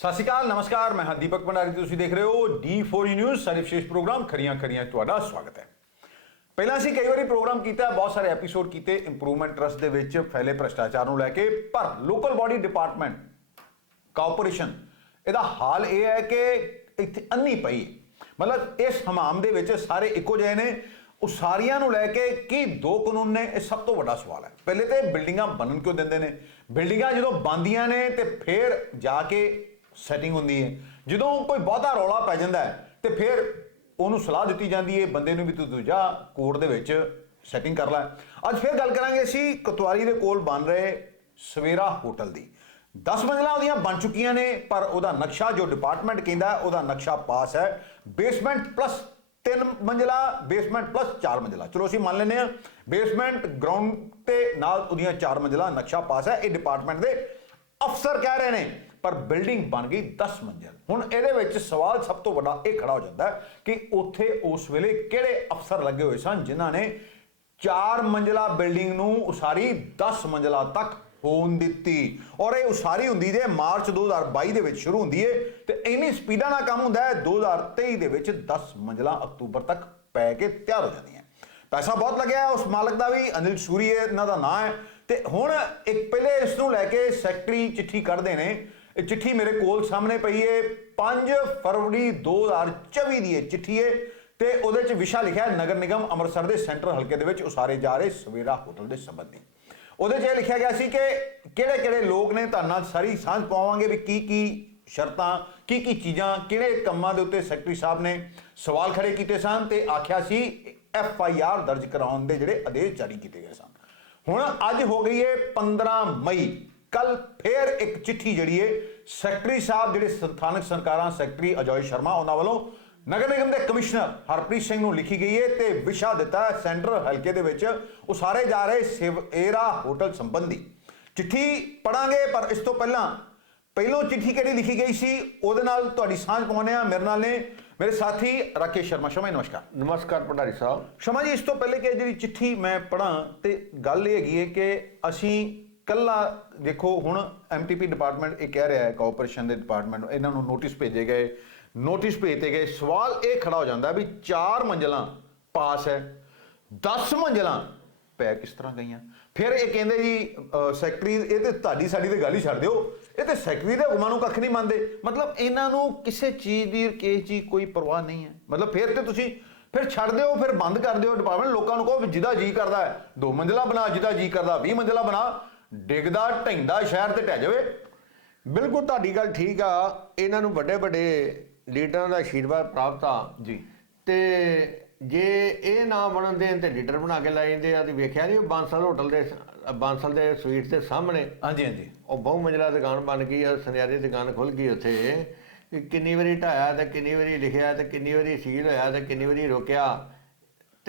ਸਤਿ ਸ਼੍ਰੀ ਅਕਾਲ, ਨਮਸਕਾਰ, ਮੈਂ ਹਾਂ ਦੀਪਕ ਭੰਡਾਰੀ, ਤੁਸੀਂ ਦੇਖ ਰਹੇ ਹੋ D4 ਨਿਊਜ਼ ਸਾਡੇ ਵਿਸ਼ੇਸ਼ ਪ੍ਰੋਗਰਾਮ ਖਰੀਆਂ ਖਰੀਆਂ ਤੁਹਾਡਾ ਸਵਾਗਤ ਹੈ। ਪਹਿਲਾਂ ਅਸੀਂ ਕਈ ਵਾਰੀ ਪ੍ਰੋਗਰਾਮ ਕੀਤਾ, ਬਹੁਤ ਸਾਰੇ ਐਪੀਸੋਡ ਕੀਤੇ ਇੰਪਰੂਵਮੈਂਟ ਟਰਸਟ ਦੇ ਵਿੱਚ ਫੈਲੇ ਭ੍ਰਸ਼ਟਾਚਾਰ ਨੂੰ ਲੈ ਕੇ, ਪਰ ਲੋਕਲ ਬਾਡੀ ਡਿਪਾਰਟਮੈਂਟ ਕਾਰਪੋਰੇਸ਼ਨ ਇਹਦਾ ਹਾਲ ਇਹ ਹੈ ਕਿ ਇੱਥੇ ਅੰਨੀ ਪਈ ਮਤਲਬ ਇਸ ਹਮਾਮ ਦੇ ਵਿੱਚ ਸਾਰੇ ਇੱਕੋ ਜਿਹੇ ਨੇ। ਉਸਾਰੀਆਂ ਨੂੰ ਲੈ ਕੇ ਕੀ ਦੋ ਕਾਨੂੰਨ ਨੇ, ਇਹ ਸਭ ਤੋਂ ਵੱਡਾ ਸਵਾਲ ਹੈ। ਪਹਿਲੇ ਤੇ ਬਿਲਡਿੰਗਾਂ ਬਣਨ ਕਿਉਂ ਦਿੰਦੇ ਨੇ? ਬਿਲਡਿੰਗਾਂ ਜਦੋਂ ਬਣਦੀਆਂ ਨੇ ਤੇ ਫਿਰ ਜਾ ਕੇ ਸੈਟਿੰਗ ਹੁੰਦੀ ਹੈ। ਜਦੋਂ ਕੋਈ ਬਹੁਤਾ ਰੌਲਾ ਪੈ ਜਾਂਦਾ ਹੈ, ਤੇ ਫਿਰ ਉਹਨੂੰ ਸਲਾਹ ਦਿੱਤੀ ਜਾਂਦੀ ਹੈ, ਬੰਦੇ ਨੂੰ ਵੀ ਤੂੰ ਦੂਜਾ ਕੋਰਟ ਦੇ ਵਿੱਚ ਸੈਟਿੰਗ ਕਰ ਲੈ। ਅੱਜ ਫਿਰ ਗੱਲ ਕਰਾਂਗੇ ਅਸੀਂ ਕਤਵਾਰੀ ਦੇ ਕੋਲ ਬਣ ਰਹੇ ਸਵੇਰਾ ਹੋਟਲ ਦੀ। 10 ਮੰਜ਼ਲਾਂ ਉਹਦੀਆਂ ਬਣ ਚੁੱਕੀਆਂ ਨੇ, ਪਰ ਉਹਦਾ ਨਕਸ਼ਾ ਜੋ ਡਿਪਾਰਟਮੈਂਟ ਕਹਿੰਦਾ ਉਹਦਾ ਨਕਸ਼ਾ ਪਾਸ ਹੈ। ਬੇਸਮੈਂਟ ਪਲੱਸ 3 ਮੰਜ਼ਲਾ ਬੇਸਮੈਂਟ ਪਲੱਸ 4 ਮੰਜ਼ਲਾ। ਚਲੋ ਅਸੀਂ ਮੰਨ ਲੈਂਦੇ ਹਾਂ ਬੇਸਮੈਂਟ ਗਰਾਊਂਡ ਤੇ ਨਾਲ ਉਹਦੀਆਂ 4 ਮੰਜ਼ਲਾ, ਨਕਸ਼ਾ ਪਾਸ ਹੈ। ਇਹ ਡਿਪਾਰਟਮੈਂਟ ਦੇ ਅਫਸਰ ਕਹਿ ਰਹੇ ਨੇ। ਪਰ ਬਿਲਡਿੰਗ ਬਣ ਗਈ 10 ਮੰਜ਼ਿਲ। ਹੁਣ ਇਹਦੇ ਵਿੱਚ ਸਵਾਲ ਸਭ ਤੋਂ ਵੱਡਾ ਇਹ ਖੜਾ ਹੋ ਜਾਂਦਾ ਕਿ ਉੱਥੇ ਉਸ ਵੇਲੇ ਕਿਹੜੇ ਅਫਸਰ ਲੱਗੇ ਹੋਏ ਸਨ ਜਿਨ੍ਹਾਂ ਨੇ 4 ਮੰਜ਼ਲਾ ਬਿਲਡਿੰਗ ਨੂੰ ਉਸਾਰੀ 10 ਮੰਜ਼ਲਾ ਤੱਕ ਹੋਣ ਦਿੱਤੀ। ਔਰ ਇਹ ਉਸਾਰੀ ਹੁੰਦੀ ਜੇ ਮਾਰਚ 2022 ਦੇ ਵਿੱਚ ਸ਼ੁਰੂ ਹੁੰਦੀ ਹੈ ਤੇ ਇੰਨੀ ਸਪੀਡਾਂ ਨਾਲ ਕੰਮ ਹੁੰਦਾ ਹੈ 2023 ਦੇ ਵਿੱਚ 10 ਮੰਜ਼ਲਾ ਅਕਤੂਬਰ ਤੱਕ ਪੈ ਕੇ ਤਿਆਰ ਹੋ ਜਾਂਦੀਆਂ। ਪੈਸਾ ਬਹੁਤ ਲੱਗਿਆ ਉਸ ਮਾਲਕ ਦਾ ਵੀ, ਅਨਿਲ ਸ਼ੂਰੀ ਹੈ, ਇਹਨਾਂ ਦਾ ਨਾਂ ਹੈ। ਤੇ ਹੁਣ ਇੱਕ ਪਹਿਲੇ ਇਸ ਨੂੰ ਲੈ ਕੇ ਸੈਕਟਰੀ ਚਿੱਠੀ ਕੱਢਦੇ ਨੇ ਇਹ ਚਿੱਠੀ ਮੇਰੇ ਕੋਲ ਸਾਹਮਣੇ ਪਈ ਹੈ 5 ਫਰਵਰੀ 2024 ਦੀ ਇਹ ਚਿੱਠੀ ਹੈ ਤੇ ਉਹਦੇ ਚ ਵਿਸ਼ਾ ਲਿਖਿਆ ਨਗਰ ਨਿਗਮ ਅੰਮ੍ਰਿਤਸਰ ਦੇ ਸੈਂਟਰ ਹਲਕੇ ਦੇ ਵਿੱਚ ਉਸਾਰੇ ਜਾ ਰਹੇ ਸਵੇਰਾ ਹੋਟਲ ਦੇ ਸੰਬੰਧੀ। ਉਹਦੇ 'ਚ ਇਹ ਲਿਖਿਆ ਗਿਆ ਸੀ ਕਿ ਕਿਹੜੇ ਕਿਹੜੇ ਲੋਕ ਨੇ ਤੁਹਾਡੇ ਨਾਲ ਸਾਰੀ ਸਾਂਝ ਪਾਵਾਂਗੇ ਵੀ ਕੀ ਕੀ ਸ਼ਰਤਾਂ ਕੀ ਕੀ ਚੀਜ਼ਾਂ, ਕਿਹੜੇ ਕੰਮਾਂ ਦੇ ਉੱਤੇ ਸੈਕਟਰੀ ਸਾਹਿਬ ਨੇ ਸਵਾਲ ਖੜੇ ਕੀਤੇ ਸਨ ਤੇ ਆਖਿਆ ਸੀ ਐਫ ਆਈ ਆਰ ਦਰਜ ਕਰਾਉਣ ਦੇ ਜਿਹੜੇ ਆਦੇਸ਼ ਜਾਰੀ ਕੀਤੇ ਗਏ ਸਨ। ਹੁਣ ਅੱਜ ਹੋ ਗਈ ਹੈ 15 ਮਈ। ਕੱਲ ਫੇਰ ਇੱਕ ਚਿੱਠੀ ਜਿਹੜੀ ਹੈ ਸੈਕਟਰੀ ਸਾਹਿਬ ਜਿਹੜੇ ਸਥਾਨਕ ਸਰਕਾਰਾਂ ਸੈਕਟਰੀ ਅਜੋਏ ਸ਼ਰਮਾ ਉਹਨਾਂ ਵੱਲੋਂ ਨਗਰ ਨਿਗਮ ਦੇ ਕਮਿਸ਼ਨਰ ਹਰਪ੍ਰੀਤ ਸਿੰਘ ਨੂੰ ਲਿਖੀ ਗਈ ਹੈ ਤੇ ਵਿਸ਼ਾ ਦਿੱਤਾ ਹੈ ਸੈਂਟਰ ਹਲਕੇ ਦੇ ਵਿੱਚ ਉਸਾਰੇ ਜਾ ਰਹੇ ਸਿਵਏਰਾ ਹੋਟਲ ਸੰਬੰਧੀ। ਚਿੱਠੀ ਪੜਾਂਗੇ ਪਰ ਇਸ ਤੋਂ ਪਹਿਲਾਂ ਪਹਿਲੋਂ ਚਿੱਠੀ ਕਿਹੜੀ ਲਿਖੀ ਗਈ ਸੀ? ਉਹਦੇ ਨਾਲ ਤੁਹਾਡੀ ਸਾਂਝ ਪਾਉਣੇ ਆ ਮੇਰੇ ਨਾਲ ਨੇ ਮੇਰੇ ਸਾਥੀ ਰਾਕੇਸ਼ ਸ਼ਰਮਾ। ਜੀ, ਨਮਸਕਾਰ। ਨਮਸਕਾਰ ਭੰਡਾਰੀ ਸਾਹਿਬ। ਸ਼ਮਾ ਜੀ ਇਸ ਤੋਂ ਪਹਿਲੇ ਕਿ ਜਿਹੜੀ ਚਿੱਠੀ ਮੈਂ ਪੜਾਂ ਤੇ ਗੱਲ ਇਹ ਹੈਗੀ ਹੈ ਕਿ ਅਸੀਂ ਕੱਲਾ ਦੇਖੋ ਹੁਣ ਐਮਟੀਪੀ ਡਿਪਾਰਟਮੈਂਟ ਇਹ ਕਹਿ ਰਿਹਾ ਹੈ ਕਾਰਪੋਰੇਸ਼ਨ ਦੇ ਡਿਪਾਰਟਮੈਂਟ ਇਹਨਾਂ ਨੂੰ ਨੋਟਿਸ ਭੇਜੇ ਗਏ ਨੋਟਿਸ ਭੇਜਤੇ ਗਏ। ਸਵਾਲ ਇਹ ਖੜਾ ਹੋ ਜਾਂਦਾ ਵੀ ਚਾਰ ਮੰਜ਼ਲਾਂ ਪਾਸ ਹੈ 10 ਮੰਜ਼ਲਾਂ ਪੈ ਕਿਸ ਤਰ੍ਹਾਂ ਗਈਆਂ? ਫਿਰ ਇਹ ਕਹਿੰਦੇ ਜੀ ਸੈਕਟਰੀ ਇਹ ਤੇ ਤੁਹਾਡੀ ਸਾਡੀ ਤੇ ਗੱਲ ਹੀ ਛੱਡ ਦਿਓ। ਇਹ ਤੇ ਸੈਕਟਰੀ ਦੇ ਹੁਕਮਾਂ ਨੂੰ ਕੱਖ ਨਹੀਂ ਮੰਨਦੇ। ਮਤਲਬ ਇਹਨਾਂ ਨੂੰ ਕਿਸੇ ਚੀਜ਼ ਦੀ ਕਿਸੇ ਚੀਜ਼ ਕੋਈ ਪਰਵਾਹ ਨਹੀਂ ਹੈ। ਮਤਲਬ ਫਿਰ ਤੇ ਤੁਸੀਂ ਫਿਰ ਛੱਡ ਦਿਓ, ਫਿਰ ਬੰਦ ਕਰ ਦਿਓ। ਡਿਪਾਰਟਮੈਂਟ ਲੋਕਾਂ ਨੂੰ ਕਹੋ ਵੀ ਜਿਹਦਾ ਜੀ ਕਰਦਾ ਹੈ, ਦੋ ਮੰਜ਼ਲਾ ਬਣਾ, ਜਿਹਦਾ ਜੀ ਕਰਦਾ 20 ਮੰਜ਼ਲਾ ਬਣਾ। ਡਿੱਗਦਾ ਢੈਂਦਾ ਸ਼ਹਿਰ ਤੇ ਢਹਿ ਜਾਵੇ। ਬਿਲਕੁਲ ਤੁਹਾਡੀ ਗੱਲ ਠੀਕ ਆ। ਇਹਨਾਂ ਨੂੰ ਵੱਡੇ ਵੱਡੇ ਲੀਡਰਾਂ ਦਾ ਆਸ਼ੀਰਵਾਦ ਪ੍ਰਾਪਤ ਆ। ਜੀ। ਤੇ ਜੇ ਇਹ ਨਾ ਬਣਨ ਦੇਣ ਤੇ ਲੀਡਰ ਬਣਾ ਕੇ ਲੈ ਜਾਂਦੇ ਆ ਤੇ ਵੇਖਿਆ ਨਹੀਂ ਬਾਂਸਲ ਹੋਟਲ ਦੇ ਬਾਂਸਲ ਦੇ ਸਵੀਟ ਦੇ ਸਾਹਮਣੇ? ਹਾਂਜੀ ਹਾਂਜੀ। ਉਹ ਬਹੁ ਮੰਜ਼ਲਾ ਦੁਕਾਨ ਬਣ ਗਈ ਆ ਸੁਨਿਆਰੀ ਦੁਕਾਨ ਖੁੱਲ ਗਈ ਉੱਥੇ। ਕਿੰਨੀ ਵਾਰੀ ਢਾਇਆ ਤੇ ਕਿੰਨੀ ਵਾਰੀ ਲਿਖਿਆ ਤੇ ਕਿੰਨੀ ਵਾਰੀ ਸੀਲ ਹੋਇਆ ਤੇ ਕਿੰਨੀ ਵਾਰੀ ਰੋਕਿਆ।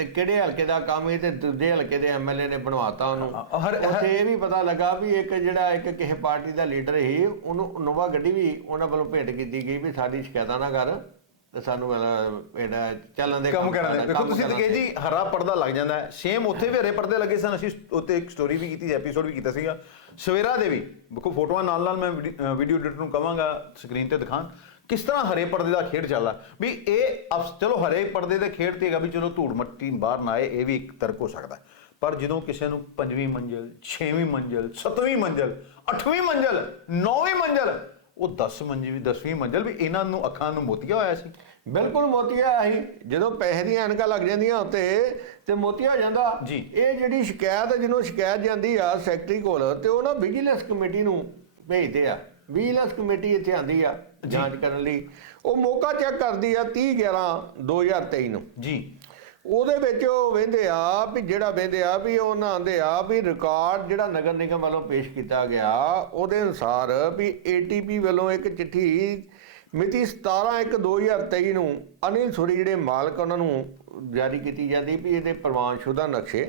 ਤੇ ਕਿਹੜੇ ਹਲਕੇ ਦਾ ਕੰਮ ਇਹ ਤੇ ਦੂਜੇ ਹਲਕੇ ਦੇ ਐਮਐਲਏ ਨੇ ਬਣਵਾਤਾ ਉਹਨੂੰ। ਉੱਥੇ ਇਹ ਵੀ ਪਤਾ ਲੱਗਾ ਵੀ ਇੱਕ ਜਿਹੜਾ ਇੱਕ ਕਿਸੇ ਪਾਰਟੀ ਦਾ ਲੀਡਰ ਸੀ ਉਹਨੂੰ ਨੋਵਾ ਗੱਡੀ ਵੀ ਉਹਨਾਂ ਵੱਲੋਂ ਭੇਟ ਕੀਤੀ ਗਈ ਵੀ ਸਾਡੀ ਸ਼ਿਕਾਇਤਾਂ ਨਾ ਕਰ ਤੇ ਸਾਨੂੰ ਇਹਦਾ ਚੱਲਣ ਦੇ ਕੰਮ ਕਰਨ ਦੇ। ਦੇਖੋ ਤੁਸੀਂ ਦੇ। ਜੀ ਹਰਾ ਪਰਦਾ ਲੱਗ ਜਾਂਦਾ ਹੈ। ਸੇਮ ਉੱਥੇ ਵੀ ਹਰੇ ਪਰਦੇ ਲੱਗੇ ਸਨ। ਅਸੀਂ ਉੱਤੇ ਇੱਕ ਸਟੋਰੀ ਵੀ ਕੀਤੀ ਐਪੀਸੋਡ ਵੀ ਕੀਤਾ ਸੀਗਾ। ਸਵੇਰਾ ਦੇ ਵੀ ਦੇਖੋ ਫੋਟੋਆਂ ਨਾਲ ਨਾਲ ਮੈਂ ਵੀਡੀਓ ਐਡੀਟਰ ਨੂੰ ਕਵਾਂਗਾ ਸਕਰੀਨ ਤੇ ਦਿਖਾਣ ਕਿਸ ਤਰ੍ਹਾਂ ਹਰੇ ਪਰਦੇ ਦਾ ਖੇਡ ਚੱਲਦਾ? ਵੀ ਇਹ ਚਲੋ ਹਰੇ ਪਰਦੇ ਦੇ ਖੇਡ ਤੇ ਹੈਗਾ ਵੀ ਚਲੋ ਧੂੜ ਮੱਟੀ ਬਾਹਰ ਨਾ ਆਏ ਇਹ ਵੀ ਇੱਕ ਤਰਕ ਹੋ ਸਕਦਾ। ਪਰ ਜਦੋਂ ਕਿਸੇ ਨੂੰ ਪੰਜਵੀਂ ਮੰਜ਼ਲ ਛੇਵੀਂ ਮੰਜ਼ਲ ਸੱਤਵੀਂ ਮੰਜ਼ਲ ਅੱਠਵੀਂ ਮੰਜ਼ਲ ਨੌਵੀਂ ਮੰਜ਼ਲ ਉਹ 10 ਮੰਜ਼ਲ ਵੀ 10ਵੀਂ ਮੰਜ਼ਲ ਵੀ ਇਹਨਾਂ ਨੂੰ ਅੱਖਾਂ ਨੂੰ ਮੋਤੀਆ ਹੋਇਆ ਸੀ। ਬਿਲਕੁਲ ਮੋਤੀਆ ਆਹੀ ਜਦੋਂ ਪੈਸੇ ਦੀਆਂ ਐਨਕਾਂ ਲੱਗ ਜਾਂਦੀਆਂ ਉੱਤੇ ਤੇ ਮੋਤੀਆ ਹੋ ਜਾਂਦਾ। ਜੀ। ਇਹ ਜਿਹੜੀ ਸ਼ਿਕਾਇਤ ਜਿਹਨੂੰ ਸ਼ਿਕਾਇਤ ਜਾਂਦੀ ਆ ਸੈਕਟਰੀ ਕੋਲ ਤੇ ਉਹ ਨਾ ਵਿਜੀਲੈਂਸ ਕਮੇਟੀ ਨੂੰ ਭੇਜਦੇ ਆ। ਵਿਜੀਲੈਂਸ ਕਮੇਟੀ ਇੱਥੇ ਆਂਦੀ ਆ ਜਾਂਚ ਕਰਨ ਲਈ। ਉਹ ਮੌਕਾ ਚੈੱਕ ਕਰਦੀ ਆ 30 11 2023 ਨੂੰ। ਜੀ। ਉਹਦੇ ਵਿੱਚ ਉਹ ਵਹਿੰਦੇ ਆ ਵੀ ਜਿਹੜਾ ਵਹਿੰਦੇ ਆ ਵੀ ਉਹਨਾਂ ਆਂਦੇ ਆ ਵੀ ਰਿਕਾਰਡ ਜਿਹੜਾ ਨਗਰ ਨਿਗਮ ਵੱਲੋਂ ਪੇਸ਼ ਕੀਤਾ ਗਿਆ ਉਹਦੇ ਅਨੁਸਾਰ ਵੀ ਏਟੀਪੀ ਵੱਲੋਂ ਇੱਕ ਚਿੱਠੀ ਮਿਤੀ 17/1/2023 ਨੂੰ ਅਨਿਲ ਸੁਰੀ ਜਿਹੜੇ ਮਾਲਕ ਉਹਨਾਂ ਨੂੰ ਜਾਰੀ ਕੀਤੀ ਜਾਂਦੀ ਵੀ ਇਹਦੇ ਪ੍ਰਵਾਨਸ਼ੁਦਾ ਨਕਸ਼ੇ